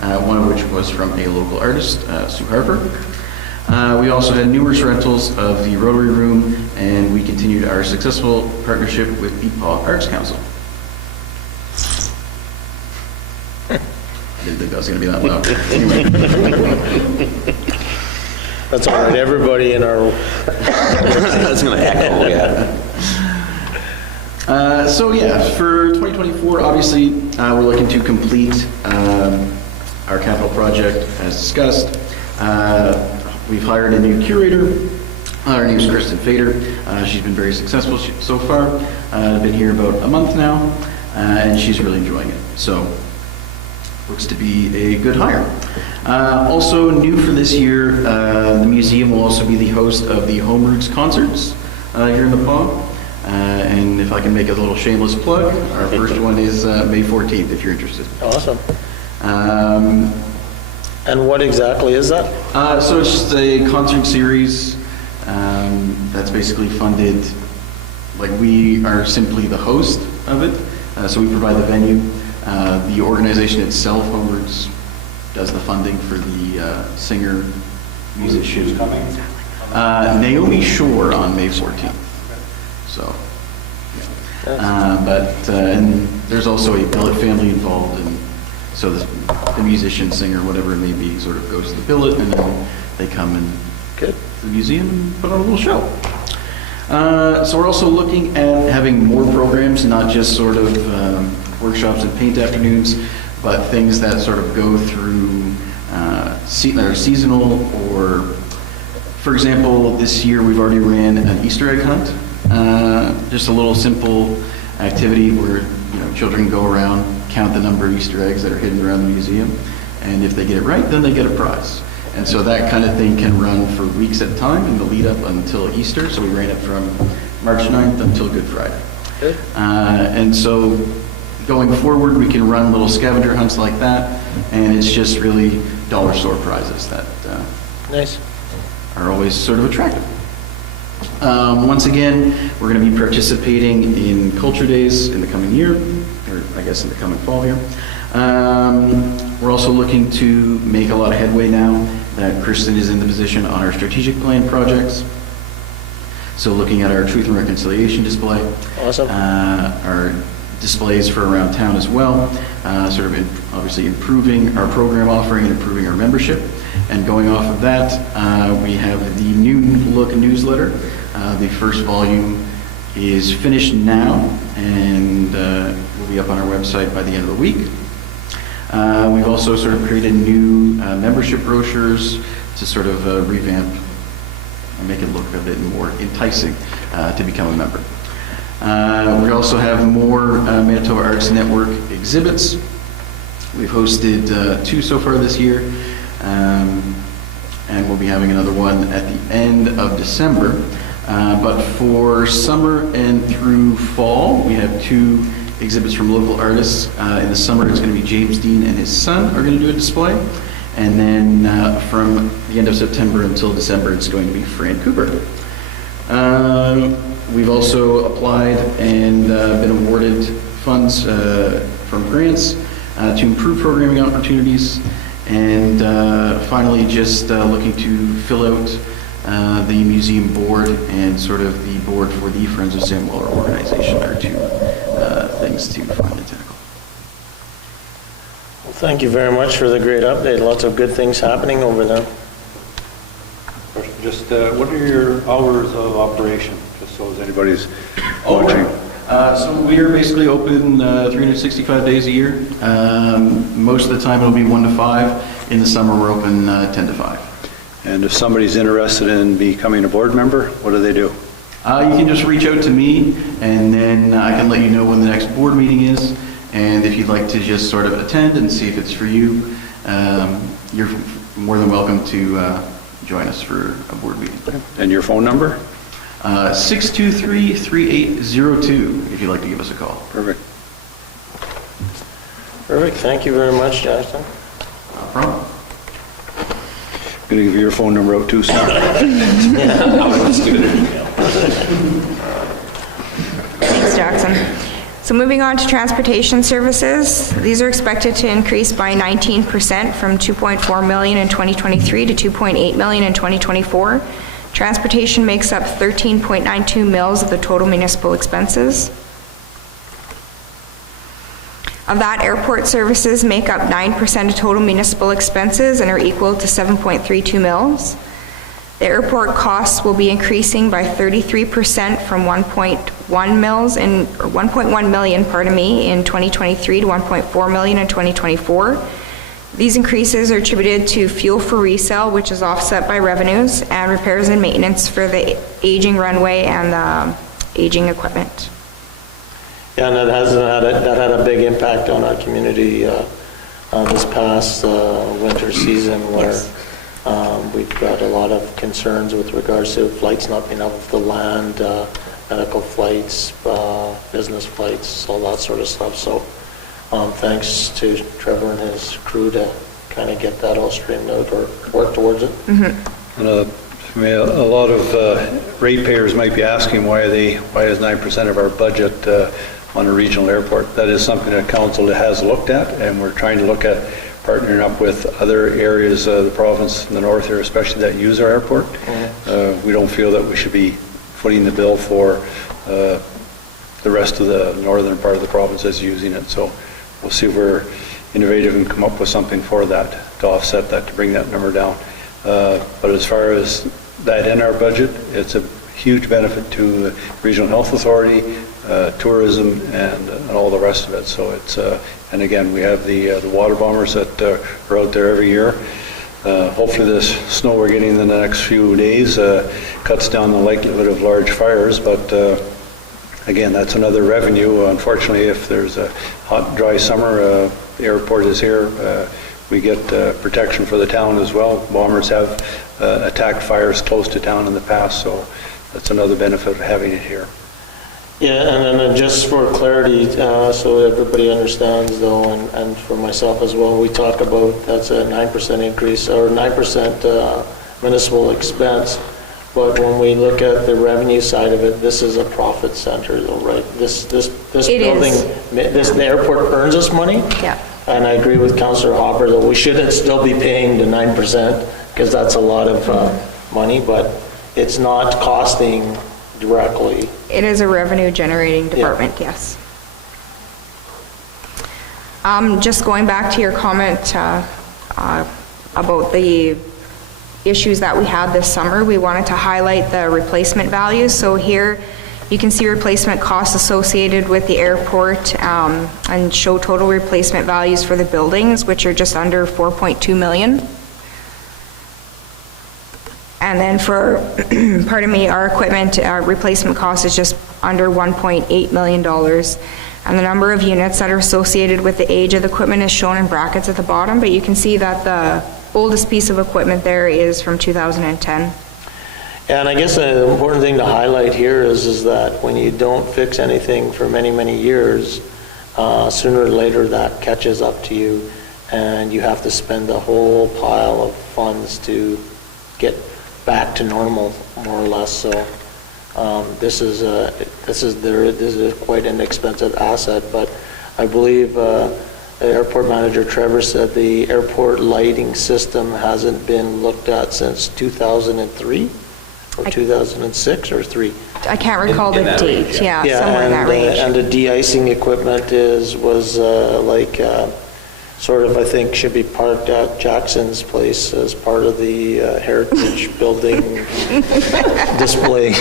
1 of which was from a local artist, Sue Harper. We also had numerous rentals of the Rotary Room, and we continued our successful partnership with Beatpaw Arts Council. I didn't think that was going to be that loud. Anyway. That's all right, everybody in our... That's going to echo, yeah. So yeah, for 2024, obviously, we're looking to complete our capital project as discussed. We've hired a new curator. Her name is Kristen Fader. She's been very successful so far. Been here about a month now, and she's really enjoying it. So, looks to be a good hire. Also new for this year, the museum will also be the host of the Home Roots concerts here in the Paw. And if I can make a little shameless plug, our first one is May 14th, if you're interested. Awesome. And what exactly is that? So it's just a concert series that's basically funded, like we are simply the host of it. So we provide the venue. The organization itself, Home Roots, does the funding for the singer, musician. Who's coming? Naomi Shore on May 14th. So, yeah. And there's also a billet family involved, and so the musician, singer, whatever it may be, sort of goes to the billet, and then they come and get to the museum and put on a little show. So we're also looking at having more programs, not just sort of workshops and paint afternoons, but things that sort of go through that are seasonal, or, for example, this year we've already ran an Easter egg hunt. Just a little simple activity where children go around, count the number of Easter eggs that are hidden around the museum, and if they get it right, then they get a prize. And so that kind of thing can run for weeks at a time in the lead up until Easter. So we ran it from March 9th until Good Friday. Good. And so going forward, we can run little scavenger hunts like that, and it's just really dollar store prizes that Nice. are always sort of attractive. Once again, we're going to be participating in Culture Days in the coming year, or I guess in the coming fall here. We're also looking to make a lot of headway now that Kristen is in the position on our strategic plan projects. So looking at our Truth and Reconciliation display. Awesome. Our displays for around town as well, sort of obviously improving our program offering and improving our membership. And going off of that, we have the New Look newsletter. The first volume is finished now and will be up on our website by the end of the week. We've also sort of created new membership brochures to sort of revamp and make it look a bit more enticing to become a member. We also have more Manitoba Arts Network exhibits. We've hosted 2 so far this year, and we'll be having another one at the end of December. But for summer and through fall, we have 2 exhibits from local artists. In the summer, it's going to be James Dean and his son are going to do a display. And then from the end of September until December, it's going to be Fran Cooper. We've also applied and been awarded funds from grants to improve programming opportunities. And finally, just looking to fill out the museum board and sort of the board for the Friends of Sam Weller organization are 2 things to finally tackle. Well, thank you very much for the great update. Lots of good things happening over there. Just what are your hours of operation, just so as anybody's watching? So we are basically open 365 days a year. Most of the time it'll be 1 to 5. In the summer we're open 10 to 5. And if somebody's interested in becoming a board member, what do they do? You can just reach out to me, and then I can let you know when the next board meeting is. And if you'd like to just sort of attend and see if it's for you, you're more than welcome to join us for a board meeting. And your phone number? 623-3802, if you'd like to give us a call. Perfect. Perfect. Thank you very much, Jackson. No problem. I'm going to give you your phone number out too, sir. Thanks, Jackson. So moving on to transportation services, these are expected to increase by 19% from $2.4 million in 2023 to $2.8 million in 2024. Transportation makes up 13.92 mils of the total municipal expenses. Of that, airport services make up 9% of total municipal expenses and are equal to 7.32 mils. The airport costs will be increasing by 33% from 1.1 million, in 2023 to 1.4 million in 2024. These increases are attributed to fuel for resale, which is offset by revenues, and repairs and maintenance for the aging runway and the aging equipment. Yeah, and that had a big impact on our community this past winter season, where we've got a lot of concerns with regards to flights not being able to land, medical flights, business flights, all that sort of stuff. So thanks to Trevor and his crew to kind of get that all straightened out or work towards it. And, a lot of ratepayers might be asking why is 9% of our budget on a regional airport. That is something that council has looked at, and we're trying to look at partnering up with other areas of the province in the north here, especially that use our airport. We don't feel that we should be footing the bill for the rest of the northern part of the province is using it. So we'll see if we're innovative and come up with something for that to offset that, to bring that number down. But as far as that in our budget, it's a huge benefit to the Regional Health Authority, tourism, and all the rest of it. So it's, and again, we have the water bombers that are out there every year. Hopefully this snow we're getting in the next few days cuts down the likelihood of large fires, but again, that's another revenue. Unfortunately, if there's a hot, dry summer, the airport is here, we get protection for the town as well. Bombers have attacked fires close to town in the past, so that's another benefit of having it here. Yeah, and then just for clarity, so everybody understands though, and for myself as well, we talk about that's a 9% increase or 9% municipal expense. But when we look at the revenue side of it, this is a profit center though, right? This building, the airport earns us money. Yeah. And I agree with Councillor Hopper that we shouldn't still be paying the 9% because that's a lot of money, but it's not costing directly. It is a revenue generating department, yes. Just going back to your comment about the issues that we had this summer, we wanted to highlight the replacement values. So here You can see replacement costs associated with the airport and show total replacement values for the buildings, which are just under 4.2 million. And then for, pardon me, our equipment replacement cost is just under $1.8 million. And the number of units that are associated with the age of the equipment is shown in brackets at the bottom, but you can see that the oldest piece of equipment there is from 2010. And I guess the important thing to highlight here is that when you don't fix anything for many, many years, sooner or later that catches up to you, and you have to spend a whole pile of funds to get back to normal, more or less. So this is quite an expensive asset, but I believe the airport manager Trevor said the airport lighting system hasn't been looked at since 2003 or 2006 or 3. I can't recall the that date, range, yeah, somewhere in that range. And the de-icing equipment was sort of, I think, should be parked at Jackson's place as part of the Heritage Building display.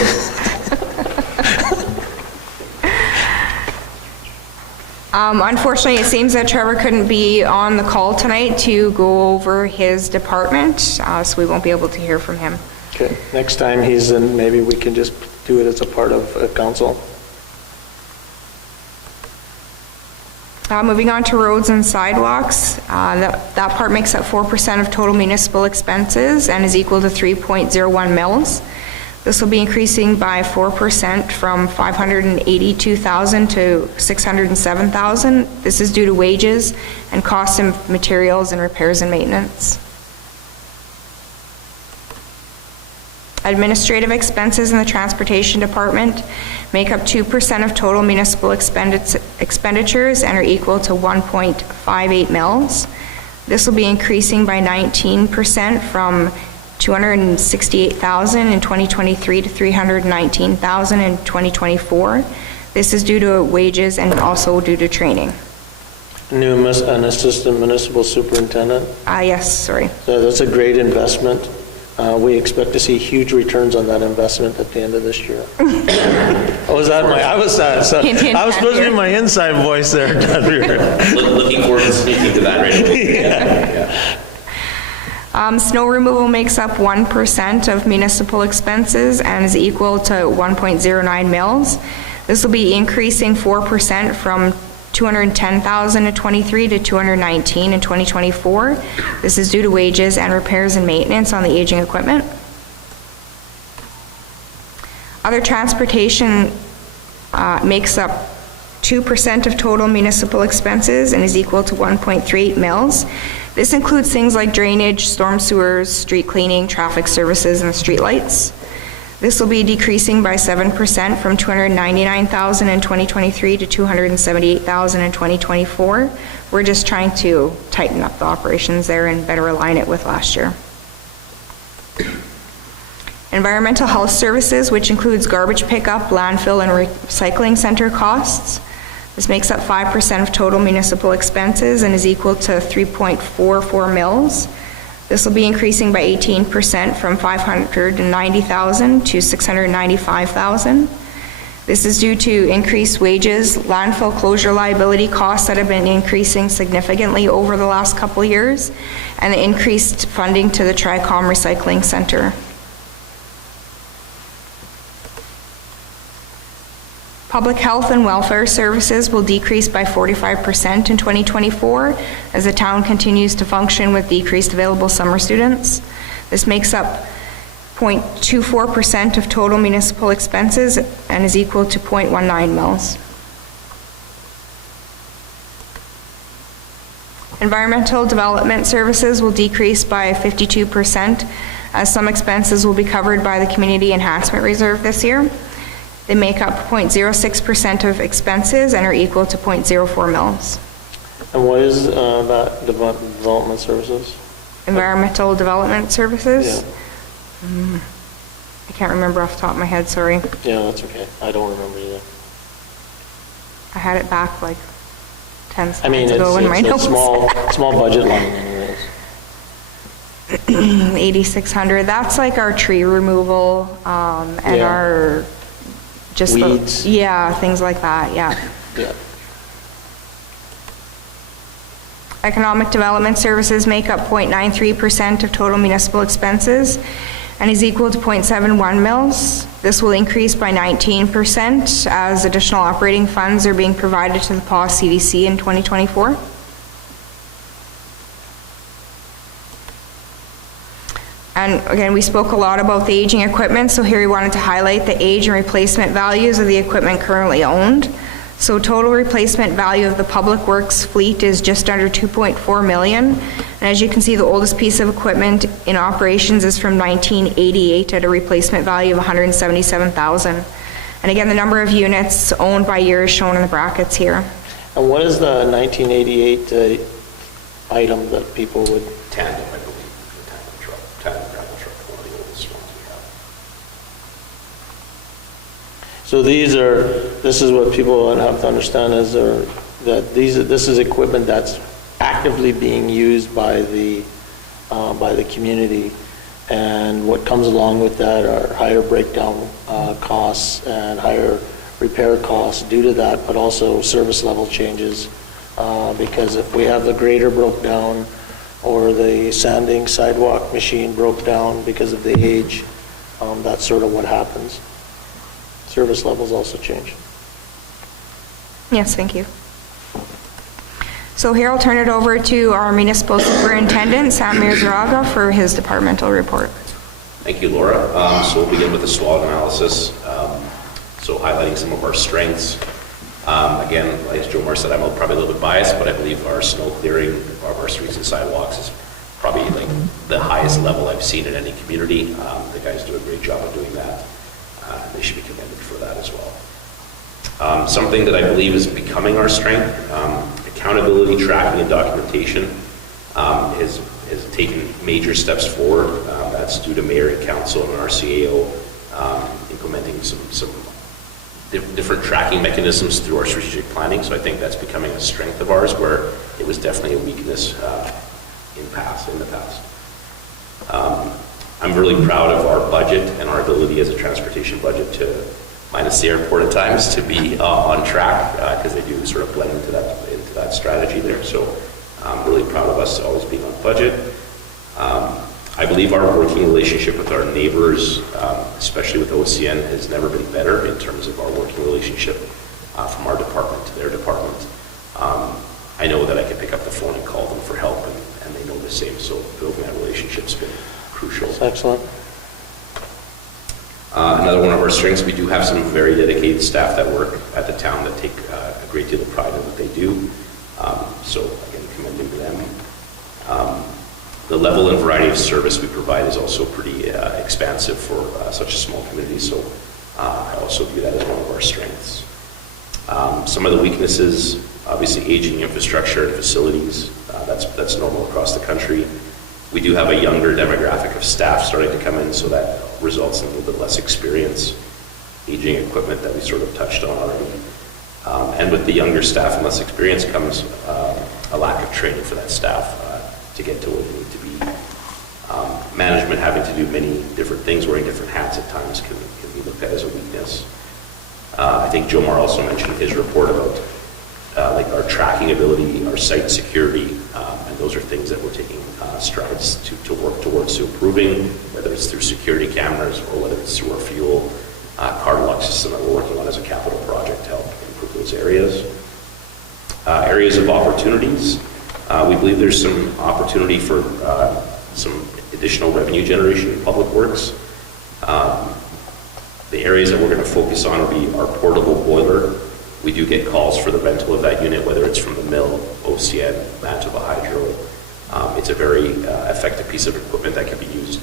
Unfortunately, it seems that Trevor couldn't be on the call tonight to go over his department, so we won't be able to hear from him. Okay, next time he's in, maybe we can just do it as a part of council. Moving on to roads and sidewalks, that part makes up 4% of total municipal expenses and is equal to 3.01 mils. This will be increasing by 4% from $582,000 to $607,000. This is due to wages and cost of materials and repairs and maintenance. Administrative expenses in the transportation department make up 2% of total municipal expenditures and are equal to 1.58 mils. This will be increasing by 19% from $268,000 in 2023 to $319,000 in 2024. This is due to wages and also due to training. An assistant municipal superintendent. Yes, sorry. So that's a great investment. We expect to see huge returns on that investment at the end of this year. I was supposed to be my inside voice there. Looking forward to speaking to that, Rachel. Snow removal makes up 1% of municipal expenses and is equal to 1.09 mils. This will be increasing 4% from $210,000 in 23 to $219,000 in 2024. This is due to wages and repairs and maintenance on the aging equipment. Other transportation makes up 2% of total municipal expenses and is equal to 1.38 mils. This includes things like drainage, storm sewers, street cleaning, traffic services, and street lights. This will be decreasing by 7% from $299,000 in 2023 to $278,000 in 2024. We're just trying to tighten up the operations there and better align it with last year. Environmental health services, which includes garbage pickup, landfill, and recycling center costs. This makes up 5% of total municipal expenses and is equal to 3.44 mils. This will be increasing by 18% from $590,000 to $695,000. This is due to increased wages, landfill closure liability costs that have been increasing significantly over the last couple years, and the increased funding to the Tricom Recycling Center. Public health and welfare services will decrease by 45% in 2024 as the town continues to function with decreased available summer students. This makes up 0.24% of total municipal expenses and is equal to 0.19 mils. Environmental development services will decrease by 52% as some expenses will be covered by the Community Enhancement Reserve this year. They make up 0.06% of expenses and are equal to 0.04 mils. And what is that development services? Environmental development services? Yeah. I can't remember off the top of my head, sorry. Yeah, that's okay. I don't remember either. I had it back like 10 I mean, slides ago in my it's a notes. small budget line anyways. 8,600, that's like our tree removal and Yeah. our just Weeds. yeah, things like that, yeah. Yeah. Economic development services make up 0.93% of total municipal expenses and is equal to 0.71 mils. This will increase by 19% as additional operating funds are being provided to the PAWS CDC in 2024. And again, we spoke a lot about the aging equipment, so here we wanted to highlight the age and replacement values of the equipment currently owned. So total replacement value of the public works fleet is just under 2.4 million. And as you can see, the oldest piece of equipment in operations is from 1988 at a replacement value of 177,000. And again, the number of units owned by year is shown in the brackets here. And what is the 1988 item that people would? Tandem, I believe, the tandem truck, tandem gravel truck, one of the oldest ones we have. So this is what people have to understand is that this is equipment that's actively being used by the community. And what comes along with that are higher breakdown costs and higher repair costs due to that, but also service level changes. Because if we have the grader broke down or the sanding sidewalk machine broke down because of the age, that's sort of what happens. Service levels also change. Yes, thank you. So here I'll turn it over to our municipal superintendent, Sam Mirzaraga, for his departmental report. Thank you, Laura. So we'll begin with the SWOT analysis. So highlighting some of our strengths. Again, as Joe Moore said, I'm probably a little bit biased, but I believe our snow clearing of our streets and sidewalks is probably like the highest level I've seen in any community. The guys do a great job of doing that. They should be commended for that as well. Something that I believe is becoming our strength, accountability, tracking, and documentation has taken major steps forward. That's due to mayor and council and our CAO implementing some different tracking mechanisms through our strategic planning. So I think that's becoming a strength of ours, where it was definitely a weakness in the past. I'm really proud of our budget and our ability as a transportation budget to, minus the airport at times, to be on track, because they do sort of blend into that strategy there. So I'm really proud of us always being on budget. I believe our working relationship with our neighbors, especially with OCN, has never been better in terms of our working relationship from our department to their department. I know that I can pick up the phone and call them for help, and they know the same. So building that relationship's been crucial. That's excellent. Another one of our strengths, we do have some very dedicated staff that work at the town that take a great deal of pride in what they do. So again, commending to them. The level and variety of service we provide is also pretty expansive for such a small community. So I also view that as one of our strengths. Some of the weaknesses, obviously aging infrastructure and facilities. That's normal across the country. We do have a younger demographic of staff starting to come in, so that results in a little bit less experience. Aging equipment that we sort of touched on already. And with the younger staff and less experience comes a lack of training for that staff to get to where they need to be. Management having to do many different things, wearing different hats at times can be looked at as a weakness. I think Joe Moore also mentioned in his report about like our tracking ability, our site security, and those are things that we're taking strides to work towards improving, whether it's through security cameras or whether it's through our fuel card lock system that we're working on as a capital project to help improve those areas. Areas of opportunities. We believe there's some opportunity for some additional revenue generation in public works. The areas that we're going to focus on will be our portable boiler. We do get calls for the rental of that unit, whether it's from the mill, OCN, Manitoba Hydro. It's a very effective piece of equipment that can be used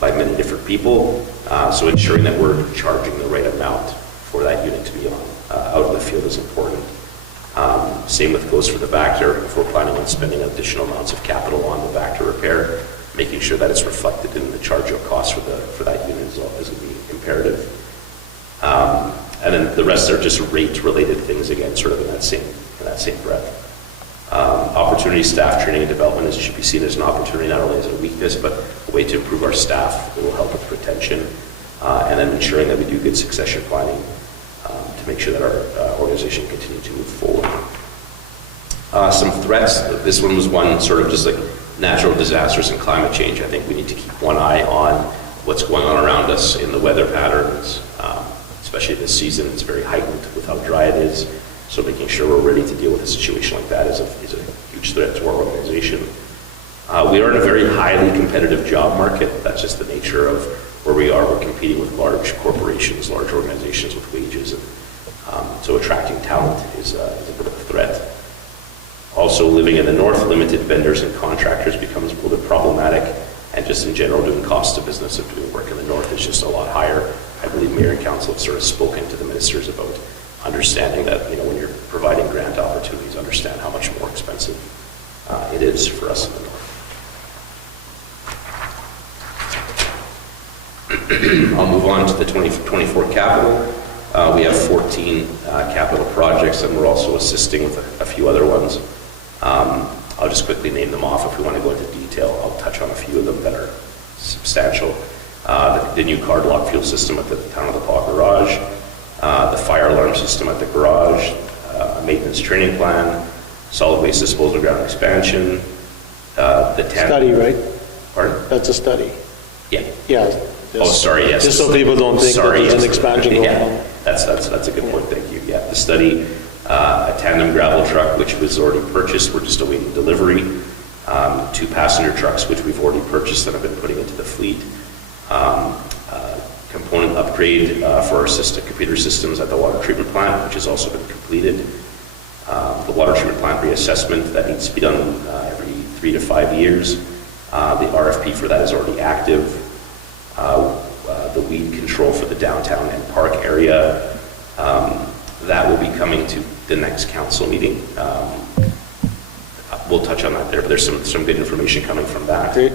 by many different people. So ensuring that we're charging the right amount for that unit to be on out in the field is important. Same goes for the Vactor. If we're planning on spending additional amounts of capital on the Vactor repair, making sure that it's reflected in the charge of cost for that unit is going to be imperative. And then the rest are just rate-related things, again, sort of in that same breath. Opportunity, staff training and development should be seen as an opportunity, not only as a weakness, but a way to improve our staff. It will help with retention. and then ensuring that we do good succession planning to make sure that our organization continue to move forward. Some threats, this one was one sort of just like natural disasters and climate change. I think we need to keep one eye on what's going on around us in the weather patterns, especially this season. It's very heightened with how dry it is. So making sure we're ready to deal with a situation like that is a huge threat to our organization. We are in a very highly competitive job market. That's just the nature of where we are. We're competing with large corporations, large organizations with wages. And, so attracting talent is a bit of a threat. Also, living in the north, limited vendors and contractors becomes a little bit problematic. And just in general, doing cost of business of doing work in the north is just a lot higher. I believe Mayor and Council have sort of spoken to the ministers about understanding that, when you're providing grant opportunities, understand how much more expensive it is for us in the north. I'll move on to the 2024 capital. We have 14 capital projects, and we're also assisting with a few other ones. I'll just quickly name them off. If we want to go into detail, I'll touch on a few of them that are substantial. The new card lock fuel system at the Town of the Paw Garage, the fire alarm system at the garage, a maintenance training plan, solid waste disposal ground expansion, the Study, right? Pardon? That's a study. Yeah. Yeah. Oh, sorry, yes. Just so people don't think that there's an expansion going on. That's a good point, thank you. Yeah, the study, a tandem gravel truck, which was already purchased, we're just awaiting delivery. 2 passenger trucks, which we've already purchased and have been putting into the fleet. Component upgrade for our computer systems at the water treatment plant, which has also been completed. The water treatment plant reassessment, that needs to be done every 3 to 5 years. The RFP for that is already active. The weed control for the downtown and park area, that will be coming to the next council meeting. We'll touch on that there, but there's some good information coming from that. Great.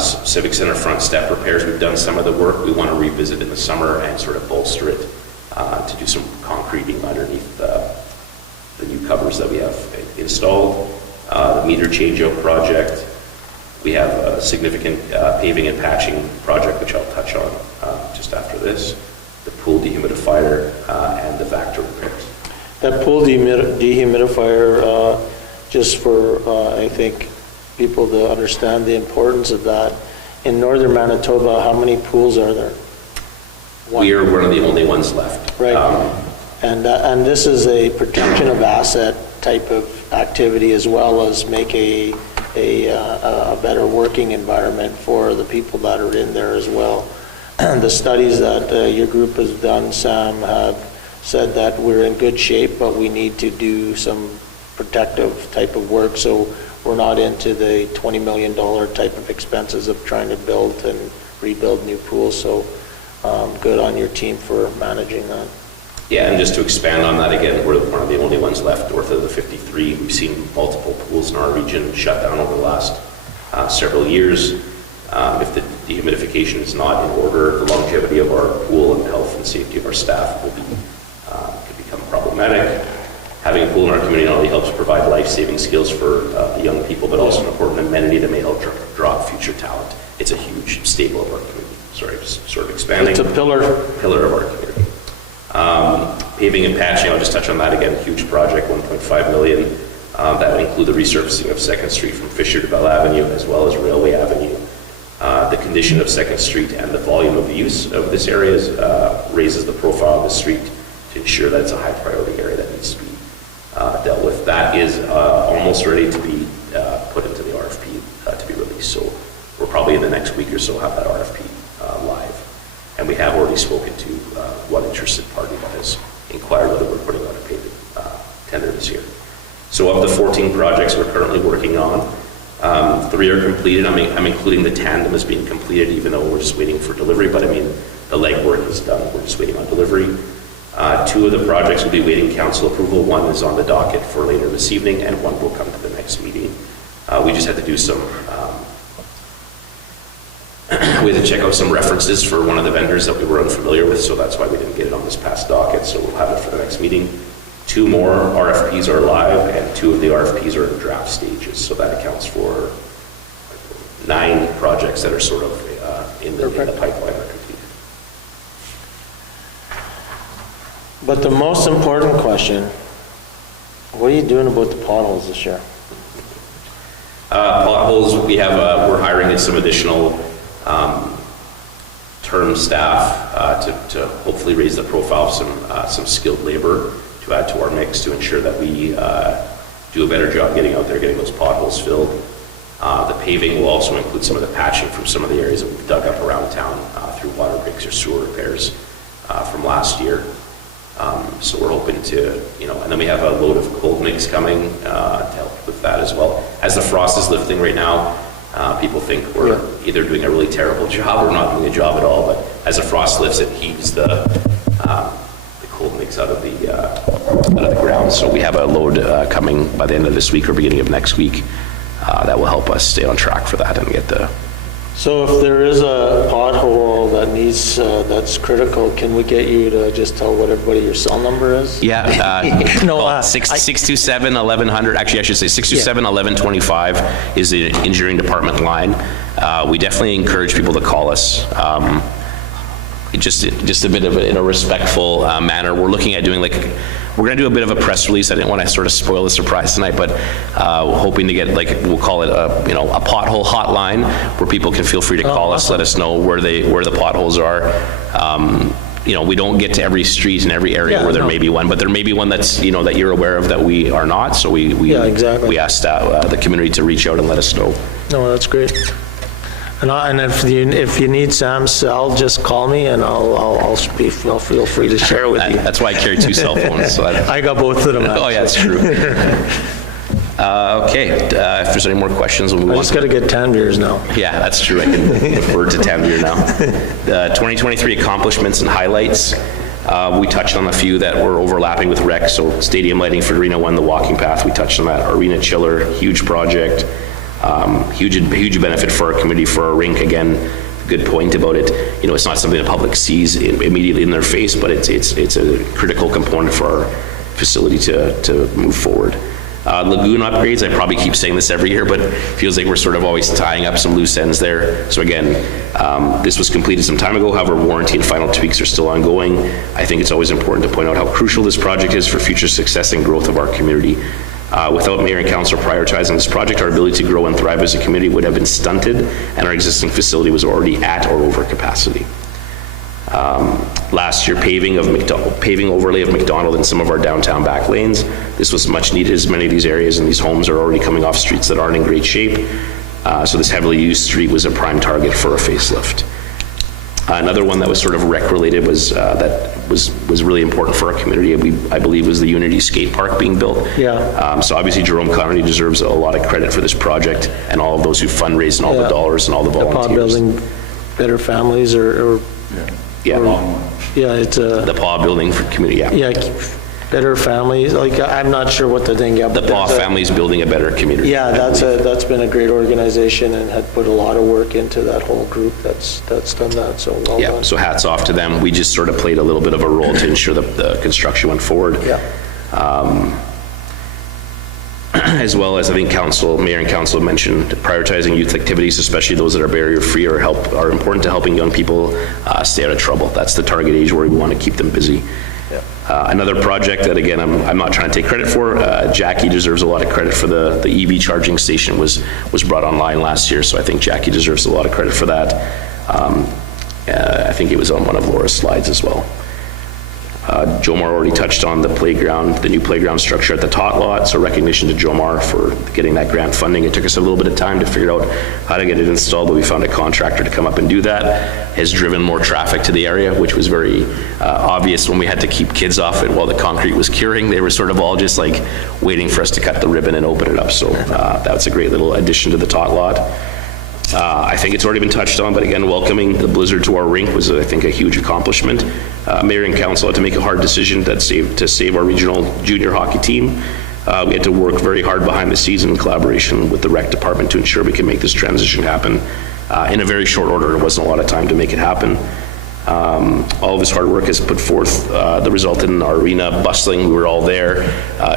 Civic Center front step repairs, we've done some of the work. We want to revisit in the summer and sort of bolster it to do some concreting underneath the new covers that we have installed. The meter changeout project. We have a significant paving and patching project, which I'll touch on just after this. The pool dehumidifier and the Vactor repairs. That pool dehumidifier, just for, I think, people to understand the importance of that. In northern Manitoba, how many pools are there? We are one of the only ones left. Right. And this is a protection of asset type of activity, as well as make a better working environment for the people that are in there as well. The studies that your group has done, Sam, have said that we're in good shape, but we need to do some protective type of work, so we're not into the $20 million type of expenses of trying to build and rebuild new pools. So good on your team for managing that. Yeah, and just to expand on that again, we're one of the only ones left north of the 53. We've seen multiple pools in our region shut down over the last several years. If the dehumidification is not in order, the longevity of our pool and health and safety of our staff will could become problematic. Having a pool in our community not only helps provide life-saving skills for the young people, but also an important amenity that may help draw future talent. It's a huge staple of our community. Sorry, just sort of expanding. It's a pillar of our community. Paving and patching, I'll just touch on that again. Huge project, $1.5 million. That will include the resurfacing of 2nd Street from Fisher to Bell Avenue, as well as Railway Avenue. The condition of 2nd Street and the volume of use of this area raises the profile of the street to ensure that it's a high priority area that needs to be dealt with. That is almost ready to be put into the RFP to be released. So we're probably in the next week or so have that RFP live. And we have already spoken to one interested party that has inquired whether we're putting out a paving tender this year. So of the 14 projects we're currently working on, 3 are completed. I'm including the tandem as being completed, even though we're just waiting for delivery, but I mean, the legwork is done. We're just waiting on delivery. 2 of the projects will be waiting council approval. 1 is on the docket for later this evening, and 1 will come to the next meeting. We just had to do some, we had to check out some references for one of the vendors that we were unfamiliar with, so that's why we didn't get it on this past docket, so we'll have it for the next meeting. 2 more RFPs are live, and 2 of the RFPs are in draft stages, so that accounts for 9 projects that are sort of in the pipeline are completed. But the most important question, what are you doing about the potholes this year? Potholes, we're hiring some additional term staff to hopefully raise the profile of some skilled labor to add to our mix to ensure that we do a better job getting out there, getting those potholes filled. The paving will also include some of the patching from some of the areas that we've dug up around town through water breaks or sewer repairs from last year. So we're hoping to, and then we have a load of cold mix coming to help with that as well. As the frost is lifting right now, people think we're either doing a really terrible job or not doing a job at all, but as the frost lifts, it heaves the cold mix out of the ground. So we have a load coming by the end of this week or beginning of next week that will help us stay on track for that and get the... So if there is a pothole that needs, that's critical, can we get you to just tell what everybody your cell number is? Yeah, No, 627-1100, actually I should say 627-1125 is the engineering department line. We definitely encourage people to call us. Just a bit of in a respectful manner. We're looking at doing we're going to do a bit of a press release. I didn't want to sort of spoil the surprise tonight, but hoping to get we'll call it a pothole hotline where people can feel free to call us, let us know where the potholes are. We don't get to every street and every area where there may be one, but there may be one that's that you're aware of that we are not. So we asked the community to reach out and let us know. No, that's great. And if you need Sam's cell, just call me and I'll feel free to share with you. That's why I carry 2 cell phones. So I got both of them. Oh yeah, that's true. Okay, if there's any more questions, we'll move on. I just got to get Tanviers now. Yeah, that's true. I can look forward to Tanvier now. The 2023 accomplishments and highlights. We touched on a few that were overlapping with rec. So stadium lighting for Arena 1, the walking path. We touched on that. Arena chiller, huge project. Huge benefit for our community, for our rink. Again, good point about it. It's not something the public sees immediately in their face, but it's a critical component for our facility to move forward. Lagoon upgrades, I probably keep saying this every year, but it feels like we're sort of always tying up some loose ends there. So again, this was completed some time ago, however, warranty and final tweaks are still ongoing. I think it's always important to point out how crucial this project is for future success and growth of our community. Without Mayor and Council prioritizing this project, our ability to grow and thrive as a community would have been stunted, and our existing facility was already at or over capacity. Last year, paving overlay of McDonald in some of our downtown back lanes. This was much needed, as many of these areas and these homes are already coming off streets that aren't in great shape. So this heavily used street was a prime target for a facelift. Another one that was sort of rec related was really important for our community. I believe was the Unity Skate Park being built. Yeah. So obviously Jerome County deserves a lot of credit for this project and all of those who fundraised and all the dollars and all the volunteers. The building better families or it's the PAW building for community. Better families. I'm not sure what the thing. The PAW Families Building a Better Community. Yeah, that's been a great organization and had put a lot of work into that whole group that's done that. So well done. So hats off to them. We just sort of played a little bit of a role to ensure that the construction went forward. As well as I think Mayor and Council mentioned, prioritizing youth activities, especially those that are barrier-free or are important to helping young people stay out of trouble. That's the target age where we want to keep them busy. Another project that, again, I'm not trying to take credit for, Jackie deserves a lot of credit for the EV charging station was brought online last year, so I think Jackie deserves a lot of credit for that. I think it was on one of Laura's slides as well. Jomar already touched on the playground, the new playground structure at the Tot Lot, so recognition to Jomar for getting that grant funding. It took us a little bit of time to figure out how to get it installed, but we found a contractor to come up and do that. Has driven more traffic to the area, which was very obvious when we had to keep kids off it while the concrete was curing. They were sort of all just waiting for us to cut the ribbon and open it up, so that's a great little addition to the Tot Lot. I think it's already been touched on, but again, welcoming the Blizzard to our rink was, I think, a huge accomplishment. Mayor and Council had to make a hard decision to save our regional junior hockey team. We had to work very hard behind the scenes in collaboration with the rec department to ensure we can make this transition happen in a very short order. There wasn't a lot of time to make it happen. All of his hard work has put forth the result in our arena bustling. We were all there.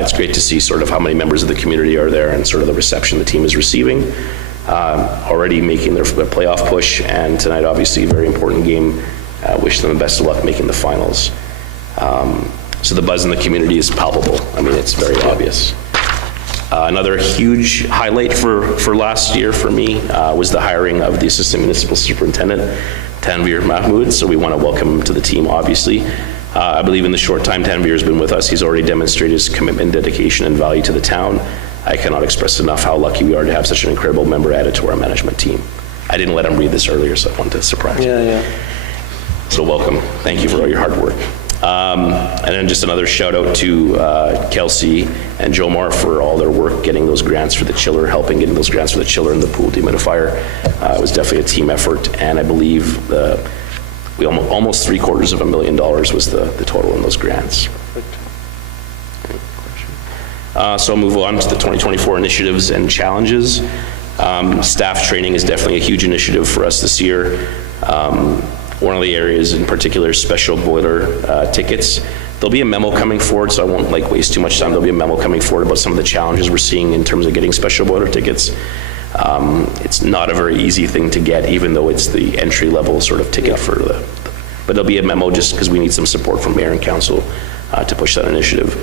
It's great to see sort of how many members of the community are there and sort of the reception the team is receiving. Already making their playoff push, and tonight obviously a very important game. Wish them the best of luck making the finals. So the buzz in the community is palpable. I mean, it's very obvious. Another huge highlight for last year for me was the hiring of the Assistant Municipal Superintendent, Tanvir Mahmood. So we want to welcome him to the team, obviously. I believe in the short time Tanvir has been with us, he's already demonstrated his commitment, dedication, and value to the town. I cannot express enough how lucky we are to have such an incredible member added to our management team. I didn't let him read this earlier, so I wanted to surprise him. Yeah. So welcome. Thank you for all your hard work. And then just another shout out to Kelsey and Jomar for all their work getting those grants for the chiller, helping getting those grants for the chiller and the pool dehumidifier. It was definitely a team effort, and I believe we almost $750,000 was the total in those grants. So I'll move on to the 2024 initiatives and challenges. Staff training is definitely a huge initiative for us this year. One of the areas in particular is special boiler tickets. There'll be a memo coming forward, so I won't waste too much time. There'll be a memo coming forward about some of the challenges we're seeing in terms of getting special boiler tickets. It's not a very easy thing to get, even though it's the entry level sort of ticket for but there'll be a memo just because we need some support from mayor and council to push that initiative.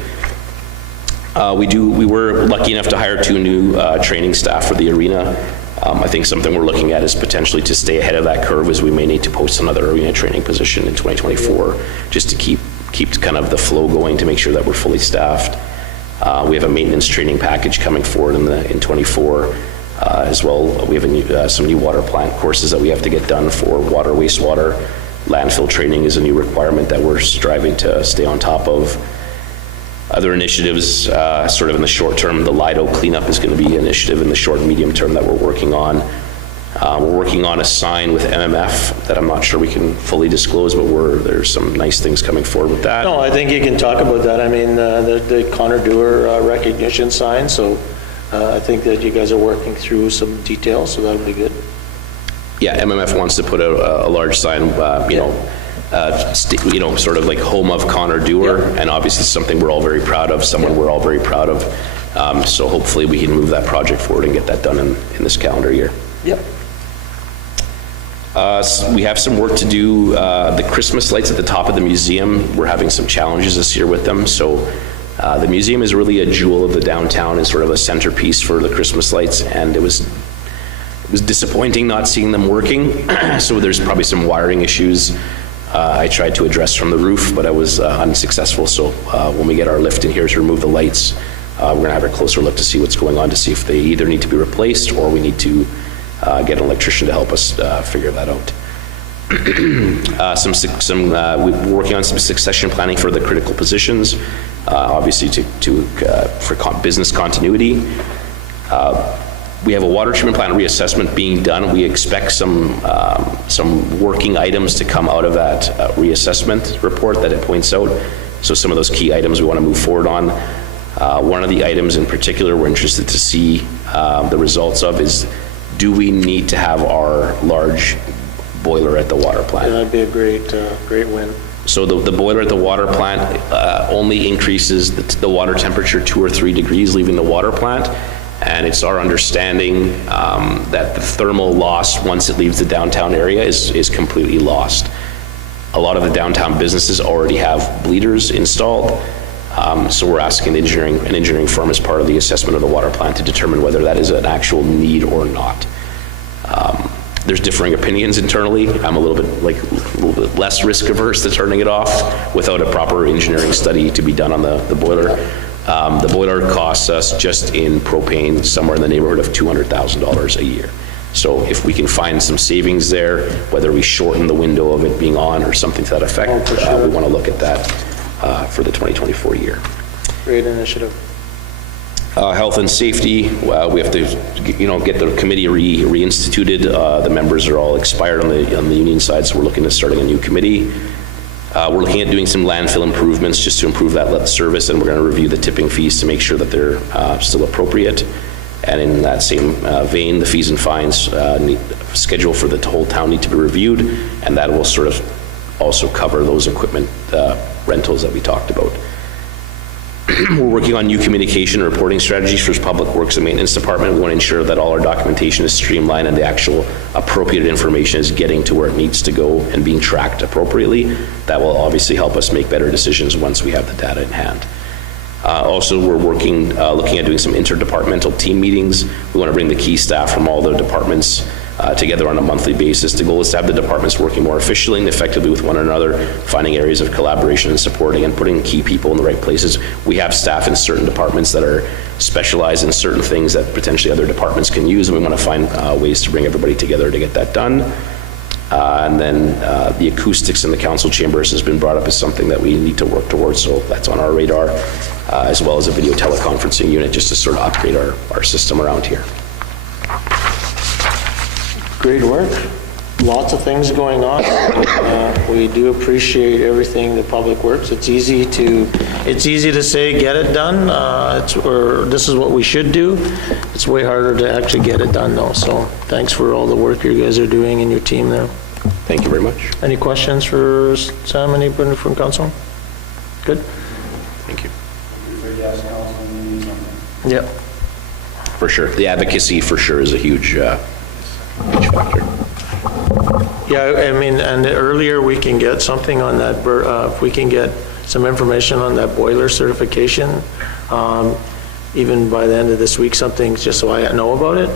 We were lucky enough to hire 2 new training staff for the arena. I think something we're looking at is potentially to stay ahead of that curve, as we may need to post another arena training position in 2024, just to keep kind of the flow going to make sure that we're fully staffed. We have a maintenance training package coming forward in 24 as well. We have some new water plant courses that we have to get done for water, wastewater. Landfill training is a new requirement that we're striving to stay on top of. Other initiatives, sort of in the short term, the Lido cleanup is going to be an initiative in the short and medium term that we're working on. We're working on a sign with MMF that I'm not sure we can fully disclose, but there's some nice things coming forward with that. No, I think you can talk about that. I mean, the Connor Dewar recognition sign, so I think that you guys are working through some details, so that'll be good. Yeah, MMF wants to put a large sign, sort of like home of Connor Dewar, and obviously something we're all very proud of, we're all very proud of. So hopefully we can move that project forward and get that done in this calendar year. Yep. We have some work to do. The Christmas lights at the top of the museum, we're having some challenges this year with them. So the museum is really a jewel of the downtown and sort of a centerpiece for the Christmas lights, and it was disappointing not seeing them working. So there's probably some wiring issues I tried to address from the roof, but I was unsuccessful. So when we get our lift in here to remove the lights, we're going to have a closer look to see what's going on, to see if they either need to be replaced or we need to get an electrician to help us figure that out. We're working on some succession planning for the critical positions, obviously for business continuity. We have a water treatment plant reassessment being done. We expect some working items to come out of that reassessment report that it points out. So some of those key items we want to move forward on. One of the items in particular we're interested to see the results of is, do we need to have our large boiler at the water plant? Yeah, that'd be a great win. So the boiler at the water plant only increases the water temperature 2 or 3 degrees leaving the water plant. And it's our understanding that the thermal loss once it leaves the downtown area is completely lost. A lot of the downtown businesses already have bleeders installed. So we're asking an engineering firm as part of the assessment of the water plant to determine whether that is an actual need or not. There's differing opinions internally. I'm a little bit less risk averse to turning it off without a proper engineering study to be done on the boiler. The boiler costs us just in propane somewhere in the neighborhood of $200,000 a year. So if we can find some savings there, whether we shorten the window of it being on or something to that effect, we want to look at that for the 2024 year. Great initiative. Health and safety, we have to get the committee reinstituted. The members are all expired on the union side, so we're looking at starting a new committee. We're looking at doing some landfill improvements just to improve that service, and we're going to review the tipping fees to make sure that they're still appropriate. And in that same vein, the fees and fines schedule for the whole town need to be reviewed, and that will sort of also cover those equipment rentals that we talked about. We're working on new communication and reporting strategies for Public Works and Maintenance Department. We want to ensure that all our documentation is streamlined and the actual appropriate information is getting to where it needs to go and being tracked appropriately. That will obviously help us make better decisions once we have the data in hand. Also, we're looking at doing some interdepartmental team meetings. We want to bring the key staff from all the departments together on a monthly basis. The goal is to have the departments working more efficiently and effectively with one another, finding areas of collaboration and supporting and putting key people in the right places. We have staff in certain departments that are specialized in certain things that potentially other departments can use, and we want to find ways to bring everybody together to get that done. And then the acoustics in the council chambers has been brought up as something that we need to work towards, so that's on our radar, as well as a video teleconferencing unit just to sort of upgrade our system around here. Great work. Lots of things going on. We do appreciate everything the Public Works. It's easy to say, get it done, or this is what we should do. It's way harder to actually get it done though. So thanks for all the work you guys are doing and your team there. Thank you very much. Any questions for Sam, anybody from council? Good? Thank you. Yep. For sure. The advocacy for sure is a huge factor. Yeah, I mean, and the earlier we can get something on that, if we can get some information on that boiler certification, even by the end of this week, something just so I know about it,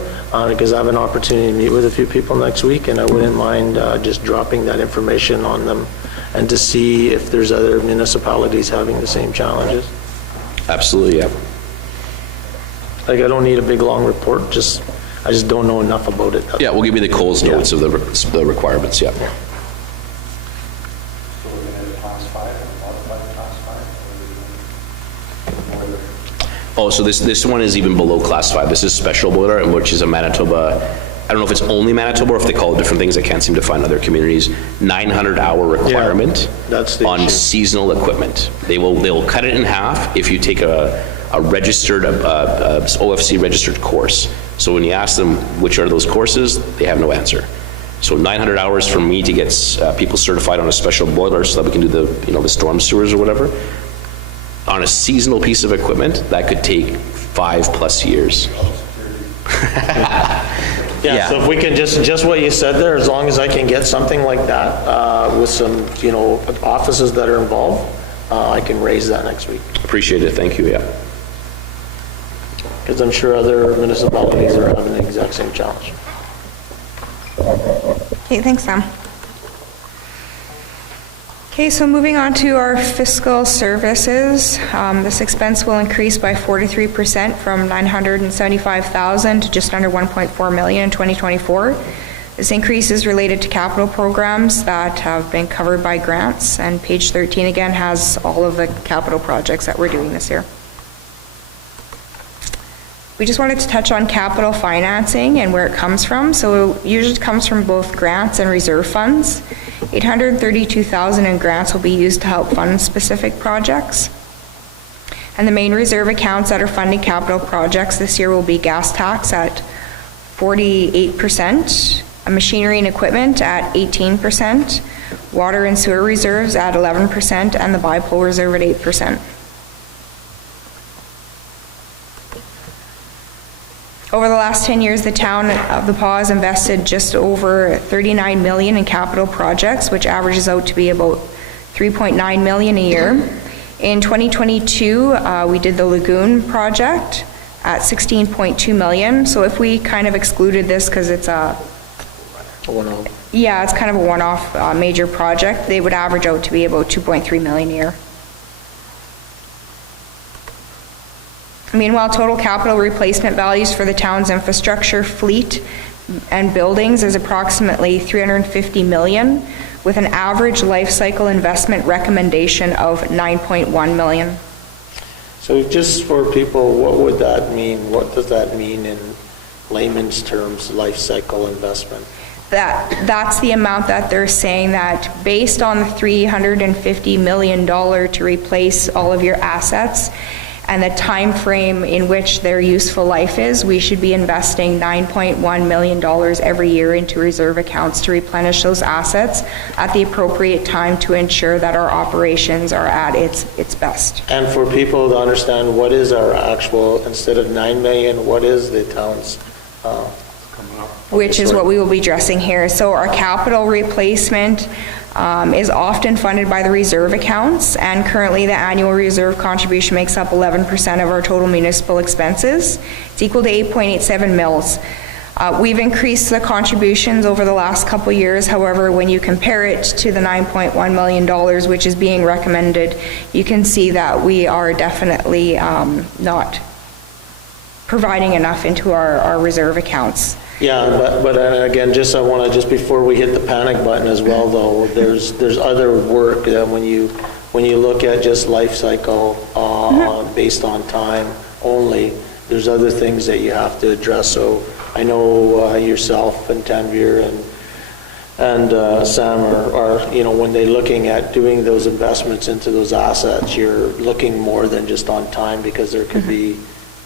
because I have an opportunity to meet with a few people next week, and I wouldn't mind just dropping that information on them and to see if there's other municipalities having the same challenges. Absolutely, yeah. Like, I don't need a big, long report, I just don't know enough about it. Yeah, we'll give you the Coles notes of the requirements, yeah. Oh, so this one is even below class 5. This is special boiler, which is a Manitoba, I don't know if it's only Manitoba or if they call it different things. I can't seem to find other communities. 900-hour requirement that's the on issue. Seasonal equipment. They will cut it in half if you take a registered, OFC registered course. So when you ask them which are those courses, they have no answer. So 900 hours for me to get people certified on a special boiler so that we can do the storm sewers or whatever. On a seasonal piece of equipment, that could take 5+ years. Yeah, so if we can just what you said there, as long as I can get something like that with some, offices that are involved, I can raise that next week. Appreciate it, thank you, yeah. Because I'm sure other municipalities are having the exact same challenge. Okay, thanks, Sam. Okay, so moving on to our fiscal services, this expense will increase by 43% from $975,000 to just under $1.4 million in 2024. This increase is related to capital programs that have been covered by grants, and page 13 again has all of the capital projects that we're doing this year. We just wanted to touch on capital financing and where it comes from. So it usually comes from both grants and reserve funds. $832,000 in grants will be used to help fund specific projects. And the main reserve accounts that are funding capital projects this year will be gas tax at 48%, machinery and equipment at 18%, water and sewer reserves at 11%, and the bipolar reserve at 8%. Over the last 10 years, the town of The Pas has invested just over $39 million in capital projects, which averages out to be about $3.9 million a year. In 2022, we did the Lagoon project at $16.2 million. So if we kind of excluded this because it's it's kind of a one-off major project, they would average out to be about $2.3 million a year. Meanwhile, total capital replacement values for the town's infrastructure, fleet, and buildings is approximately $350 million, with an average life cycle investment recommendation of $9.1 million. So just for people, what would that mean? What does that mean in layman's terms, life cycle investment? That's the amount that they're saying that based on the $350 million to replace all of your assets, and the time frame in which their useful life is, we should be investing $9.1 million every year into reserve accounts to replenish those assets at the appropriate time to ensure that our operations are at its best. And for people to understand, what is our actual, instead of 9 million, what is the town's? Which is what we will be addressing here. So our capital replacement is often funded by the reserve accounts, and currently the annual reserve contribution makes up 11% of our total municipal expenses. It's equal to 8.87 mils. We've increased the contributions over the last couple years. However, when you compare it to the $9.1 million, which is being recommended, you can see that we are definitely not providing enough into our reserve accounts. Yeah, but again, I want to, just before we hit the panic button as well, though, there's other work that when you look at just life cycle based on time only, there's other things that you have to address. So I know yourself and Tanvir and Sam are, when they're looking at doing those investments into those assets, you're looking more than just on time, because there could be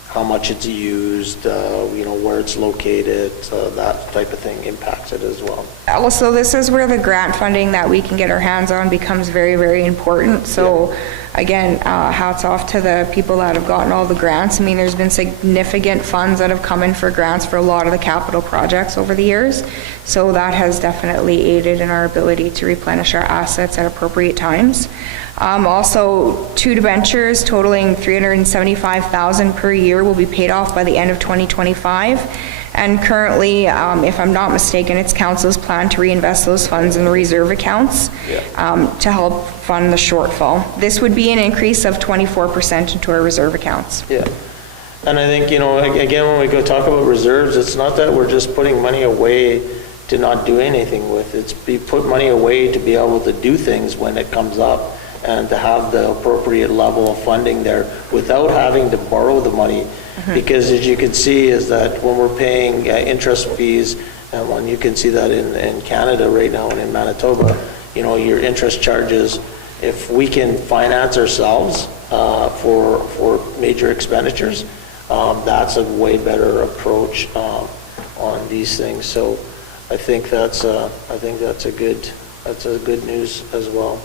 how much it's used, where it's located, that type of thing impacts it as well. Also, this is where the grant funding that we can get our hands on becomes very, very important. So again, hats off to the people that have gotten all the grants. I mean, there's been significant funds that have come in for grants for a lot of the capital projects over the years. So that has definitely aided in our ability to replenish our assets at appropriate times. Also, 2 debentures totaling $375,000 per year will be paid off by the end of 2025. And currently, if I'm not mistaken, it's council's plan to reinvest those funds in the reserve accounts to help fund the shortfall. This would be an increase of 24% into our reserve accounts. Yeah. And I think, again, when we go talk about reserves, it's not that we're just putting money away to not do anything with. It's put money away to be able to do things when it comes up, and to have the appropriate level of funding there without having to borrow the money. Because as you can see is that when we're paying interest fees, and when you can see that in Canada right now and in Manitoba, your interest charges, if we can finance ourselves for major expenditures, that's a way better approach on these things. So I think that's a good news as well.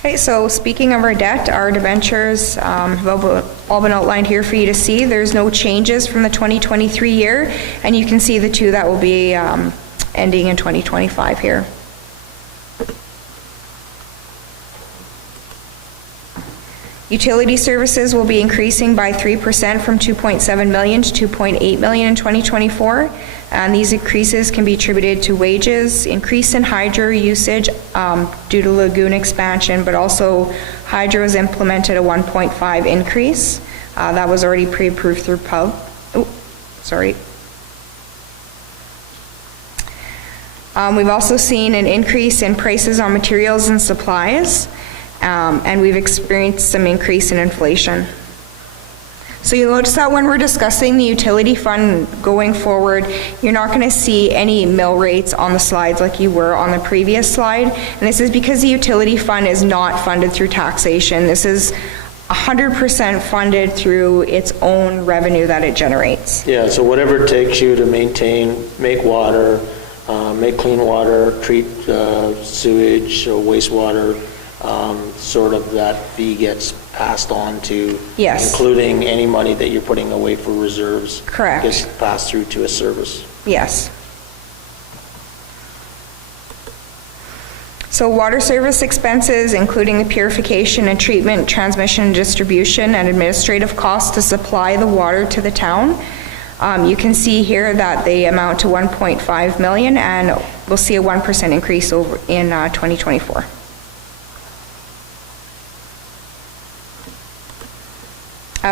Okay, so speaking of our debt, our debentures have all been outlined here for you to see. There's no changes from the 2023 year, and you can see the 2 that will be ending in 2025 here. Utility services will be increasing by 3% from $2.7 million to $2.8 million in 2024. And these increases can be attributed to wages, increase in hydro usage due to lagoon expansion, but also hydro has implemented a 1.5 increase. That was already pre-approved through PUB. Oh, sorry. We've also seen an increase in prices on materials and supplies, and we've experienced some increase in inflation. So you'll notice that when we're discussing the utility fund going forward, you're not going to see any mill rates on the slides like you were on the previous slide. And this is because the utility fund is not funded through taxation. This is 100% funded through its own revenue that it generates. Yeah, so whatever it takes you to make water, make clean water, treat sewage, wastewater, sort of that fee gets passed on to, yes, including any money that you're putting away for reserves. Correct. Gets passed through to a service. Yes. So water service expenses, including the purification and treatment, transmission, distribution, and administrative costs to supply the water to the town. You can see here that they amount to $1.5 million, and we'll see a 1% increase over in 2024.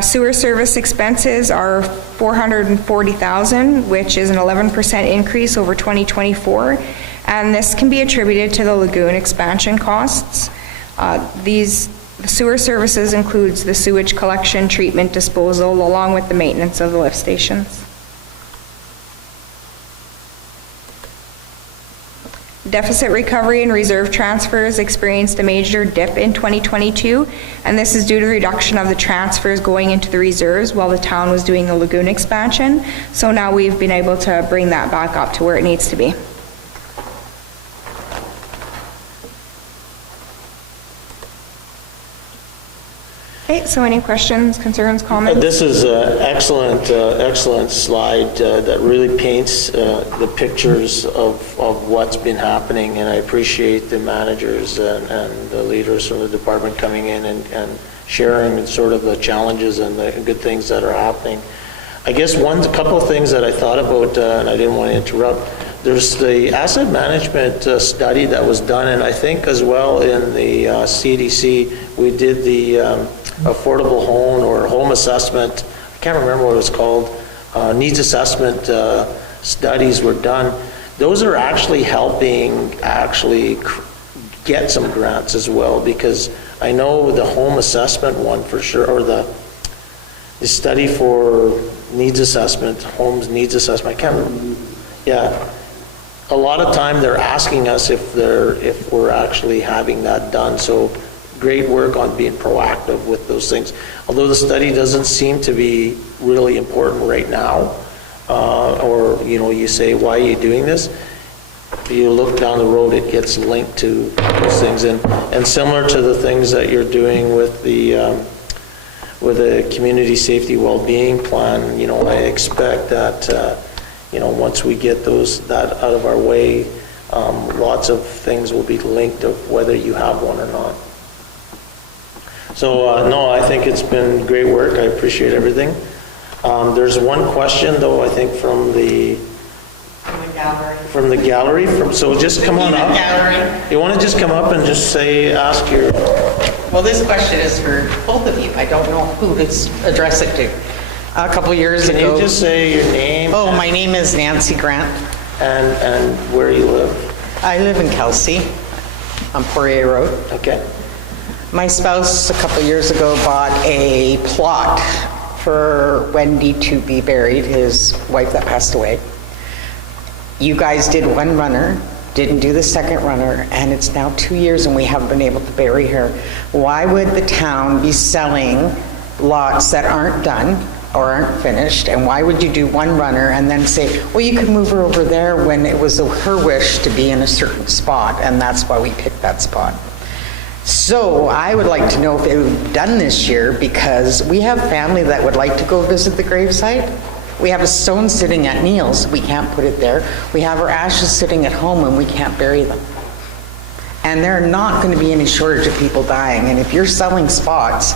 Sewer service expenses are $440,000, which is an 11% increase over 2024, and this can be attributed to the lagoon expansion costs. The sewer services includes the sewage collection, treatment, disposal, along with the maintenance of the lift stations. Deficit recovery and reserve transfers experienced a major dip in 2022, and this is due to the reduction of the transfers going into the reserves while the town was doing the lagoon expansion. So now we've been able to bring that back up to where it needs to be. Okay, so any questions, concerns, comments? This is an excellent slide that really paints the pictures of what's been happening, and I appreciate the managers and the leaders from the department coming in and sharing sort of the challenges and the good things that are happening. I guess a couple of things that I thought about, and I didn't want to interrupt. There's the asset management study that was done, and I think as well in the CDC, we did the affordable home or home assessment. I can't remember what it was called. Needs assessment studies were done. Those are actually helping get some grants as well, because I know the home assessment one for sure, or the study for needs assessment, homes needs assessment, I can't remember. Yeah. A lot of time they're asking us if we're actually having that done. So great work on being proactive with those things. Although the study doesn't seem to be really important right now, or you say, why are you doing this? You look down the road, it gets linked to those things, and similar to the things that you're doing with the community safety well-being plan. I expect that once we get that out of our way, lots of things will be linked of whether you have one or not. So no, I think it's been great work. I appreciate everything. There's one question though, I think from the gallery. So just come on up. You want to just come up and just ask your... Well, this question is for both of you. I don't know who to address it to. A couple years ago... Can you just say your name? Oh, my name is Nancy Grant. And where you live? I live in Kelsey on Poirier Road. Okay. My spouse, a couple years ago, bought a plot for Wendy to be buried, his wife that passed away. You guys did one runner, didn't do the second runner, and it's now 2 years and we haven't been able to bury her. Why would the town be selling lots that aren't done or aren't finished, and why would you do one runner and then say, well, you could move her over there, when it was her wish to be in a certain spot, and that's why we picked that spot. So I would like to know if it was done this year, because we have family that would like to go visit the gravesite. We have a stone sitting at Neil's, we can't put it there. We have our ashes sitting at home and we can't bury them. And there are not going to be any shortage of people dying, and if you're selling spots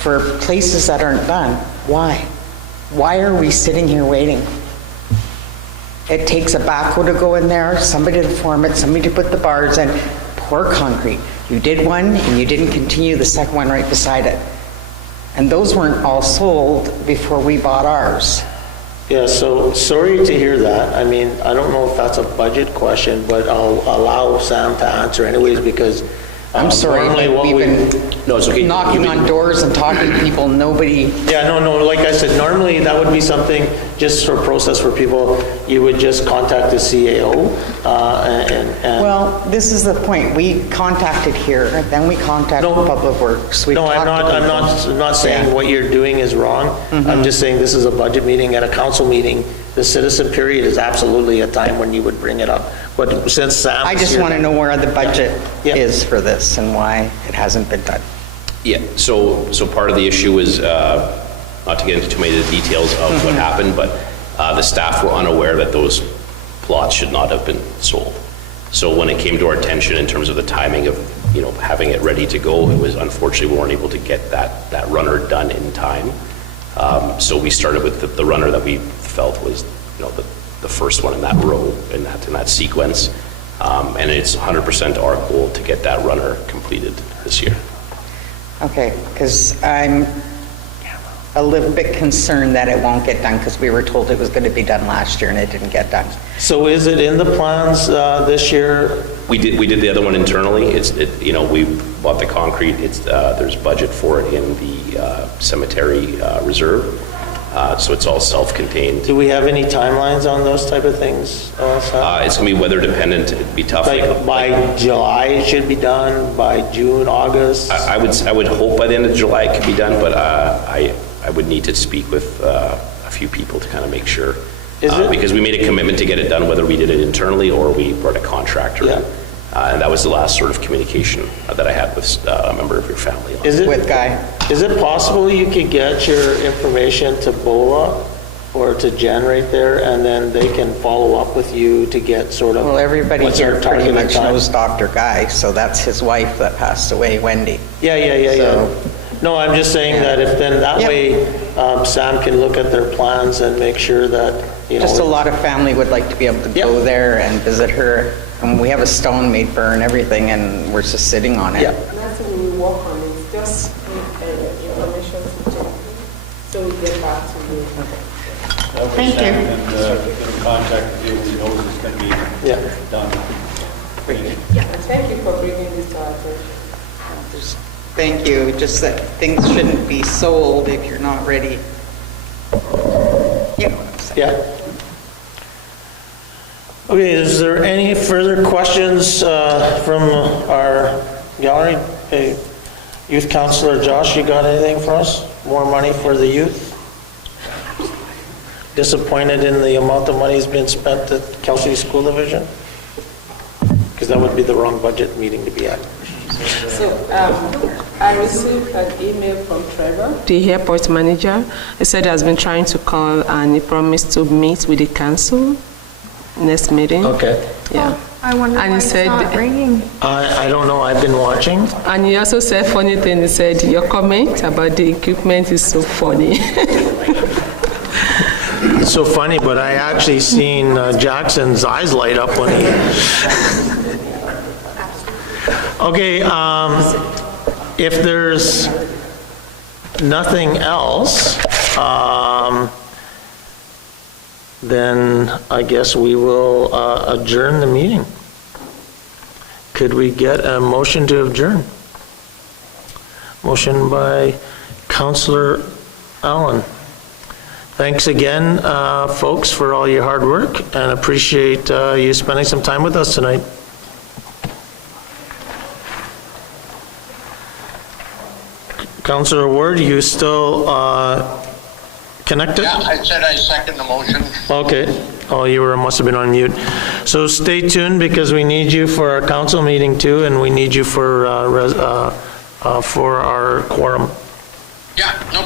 for places that aren't done, why? Why are we sitting here waiting? It takes a backhoe to go in there, somebody to form it, somebody to put the bars in, pour concrete. You did one and you didn't continue the second one right beside it. And those weren't all sold before we bought ours. Yeah, so sorry to hear that. I mean, I don't know if that's a budget question, but I'll allow Sam to answer anyways, because I'm sorry, but we've been No, it's okay. knocking on doors and talking to people, nobody... Yeah, no, like I said, normally that would be something just for process for people. You would just contact the CAO and... Well, this is the point. We contacted here, then we contacted Public Works. No, I'm not saying what you're doing is wrong. I'm just saying this is a budget meeting. At a council meeting, the citizen period is absolutely a time when you would bring it up. But since Sam... I just want to know where the budget Yeah. is for this and why it hasn't been done. Yeah, so part of the issue is, not to get into too many of the details of what happened, but the staff were unaware that those plots should not have been sold. So when it came to our attention in terms of the timing of, having it ready to go, it was unfortunately we weren't able to get that runner done in time. So we started with the runner that we felt was, the first one in that row, in that sequence. And it's 100% our goal to get that runner completed this year. Okay, because I'm a little bit concerned that it won't get done, because we were told it was going to be done last year and it didn't get done. So is it in the plans this year? We did the other one internally. We bought the concrete. There's budget for it in the cemetery reserve. So it's all self-contained. Do we have any timelines on those type of things, Sam? It's going to be weather dependent. It'd be tough. Like by July it should be done, by June, August? I would hope by the end of July it could be done, but I would need to speak with a few people to kind of make sure. Is it? Because we made a commitment to get it done, whether we did it internally or we brought a contractor in. Yeah. And that was the last sort of communication that I had with a member of your family. Is it? With Guy. Is it possible you could get your information to BOLA or to Jen right there, and then they can follow up with you to get sort of... Well, everybody what's here our pretty targeted much time? knows Dr. Guy, so that's his wife that passed away, Wendy. Yeah. So- No, I'm just saying that if then that Yep. way Sam can look at their plans and make sure that, you know... Just a lot of family would like to be able to go Yep. there and visit her. And we have a stone made for her and everything, and we're just sitting on it. Yeah. That's what we work on, it's just information to check, so we get back to you. Thank you. And get in contact with you when he knows it's going to be Yeah. done. And thank you for bringing this to our attention. Thank you, just that things shouldn't be sold if you're not ready. You know what I'm saying? Yeah. Okay, is there any further questions from our gallery? Hey, Youth Councillor Josh, you got anything for us? More money for the youth? Disappointed in the amount of money has been spent at Kelsey School Division? Because that would be the wrong budget meeting to be at. So, I received an email from Trevor, the airport manager. He said he has been trying to call and he promised to meet with the council next meeting. Okay. Yeah. I wonder And he why it's said- not ringing. I don't know, I've been watching. And he also said funny thing, he said, your comment about the equipment is so funny. It's so funny, but I actually seen Jackson's eyes light up when he... Okay, if there's nothing else, then I guess we will adjourn the meeting. Could we get a motion to adjourn? Motion by Councillor Allen. Thanks again, folks, for all your hard work, and appreciate you spending some time with us tonight. Councillor Ward, you still connected? Yeah, I said I second the motion. Okay. Oh, must have been on mute. So stay tuned because we need you for our council meeting too, and we need you for our quorum. Yeah, no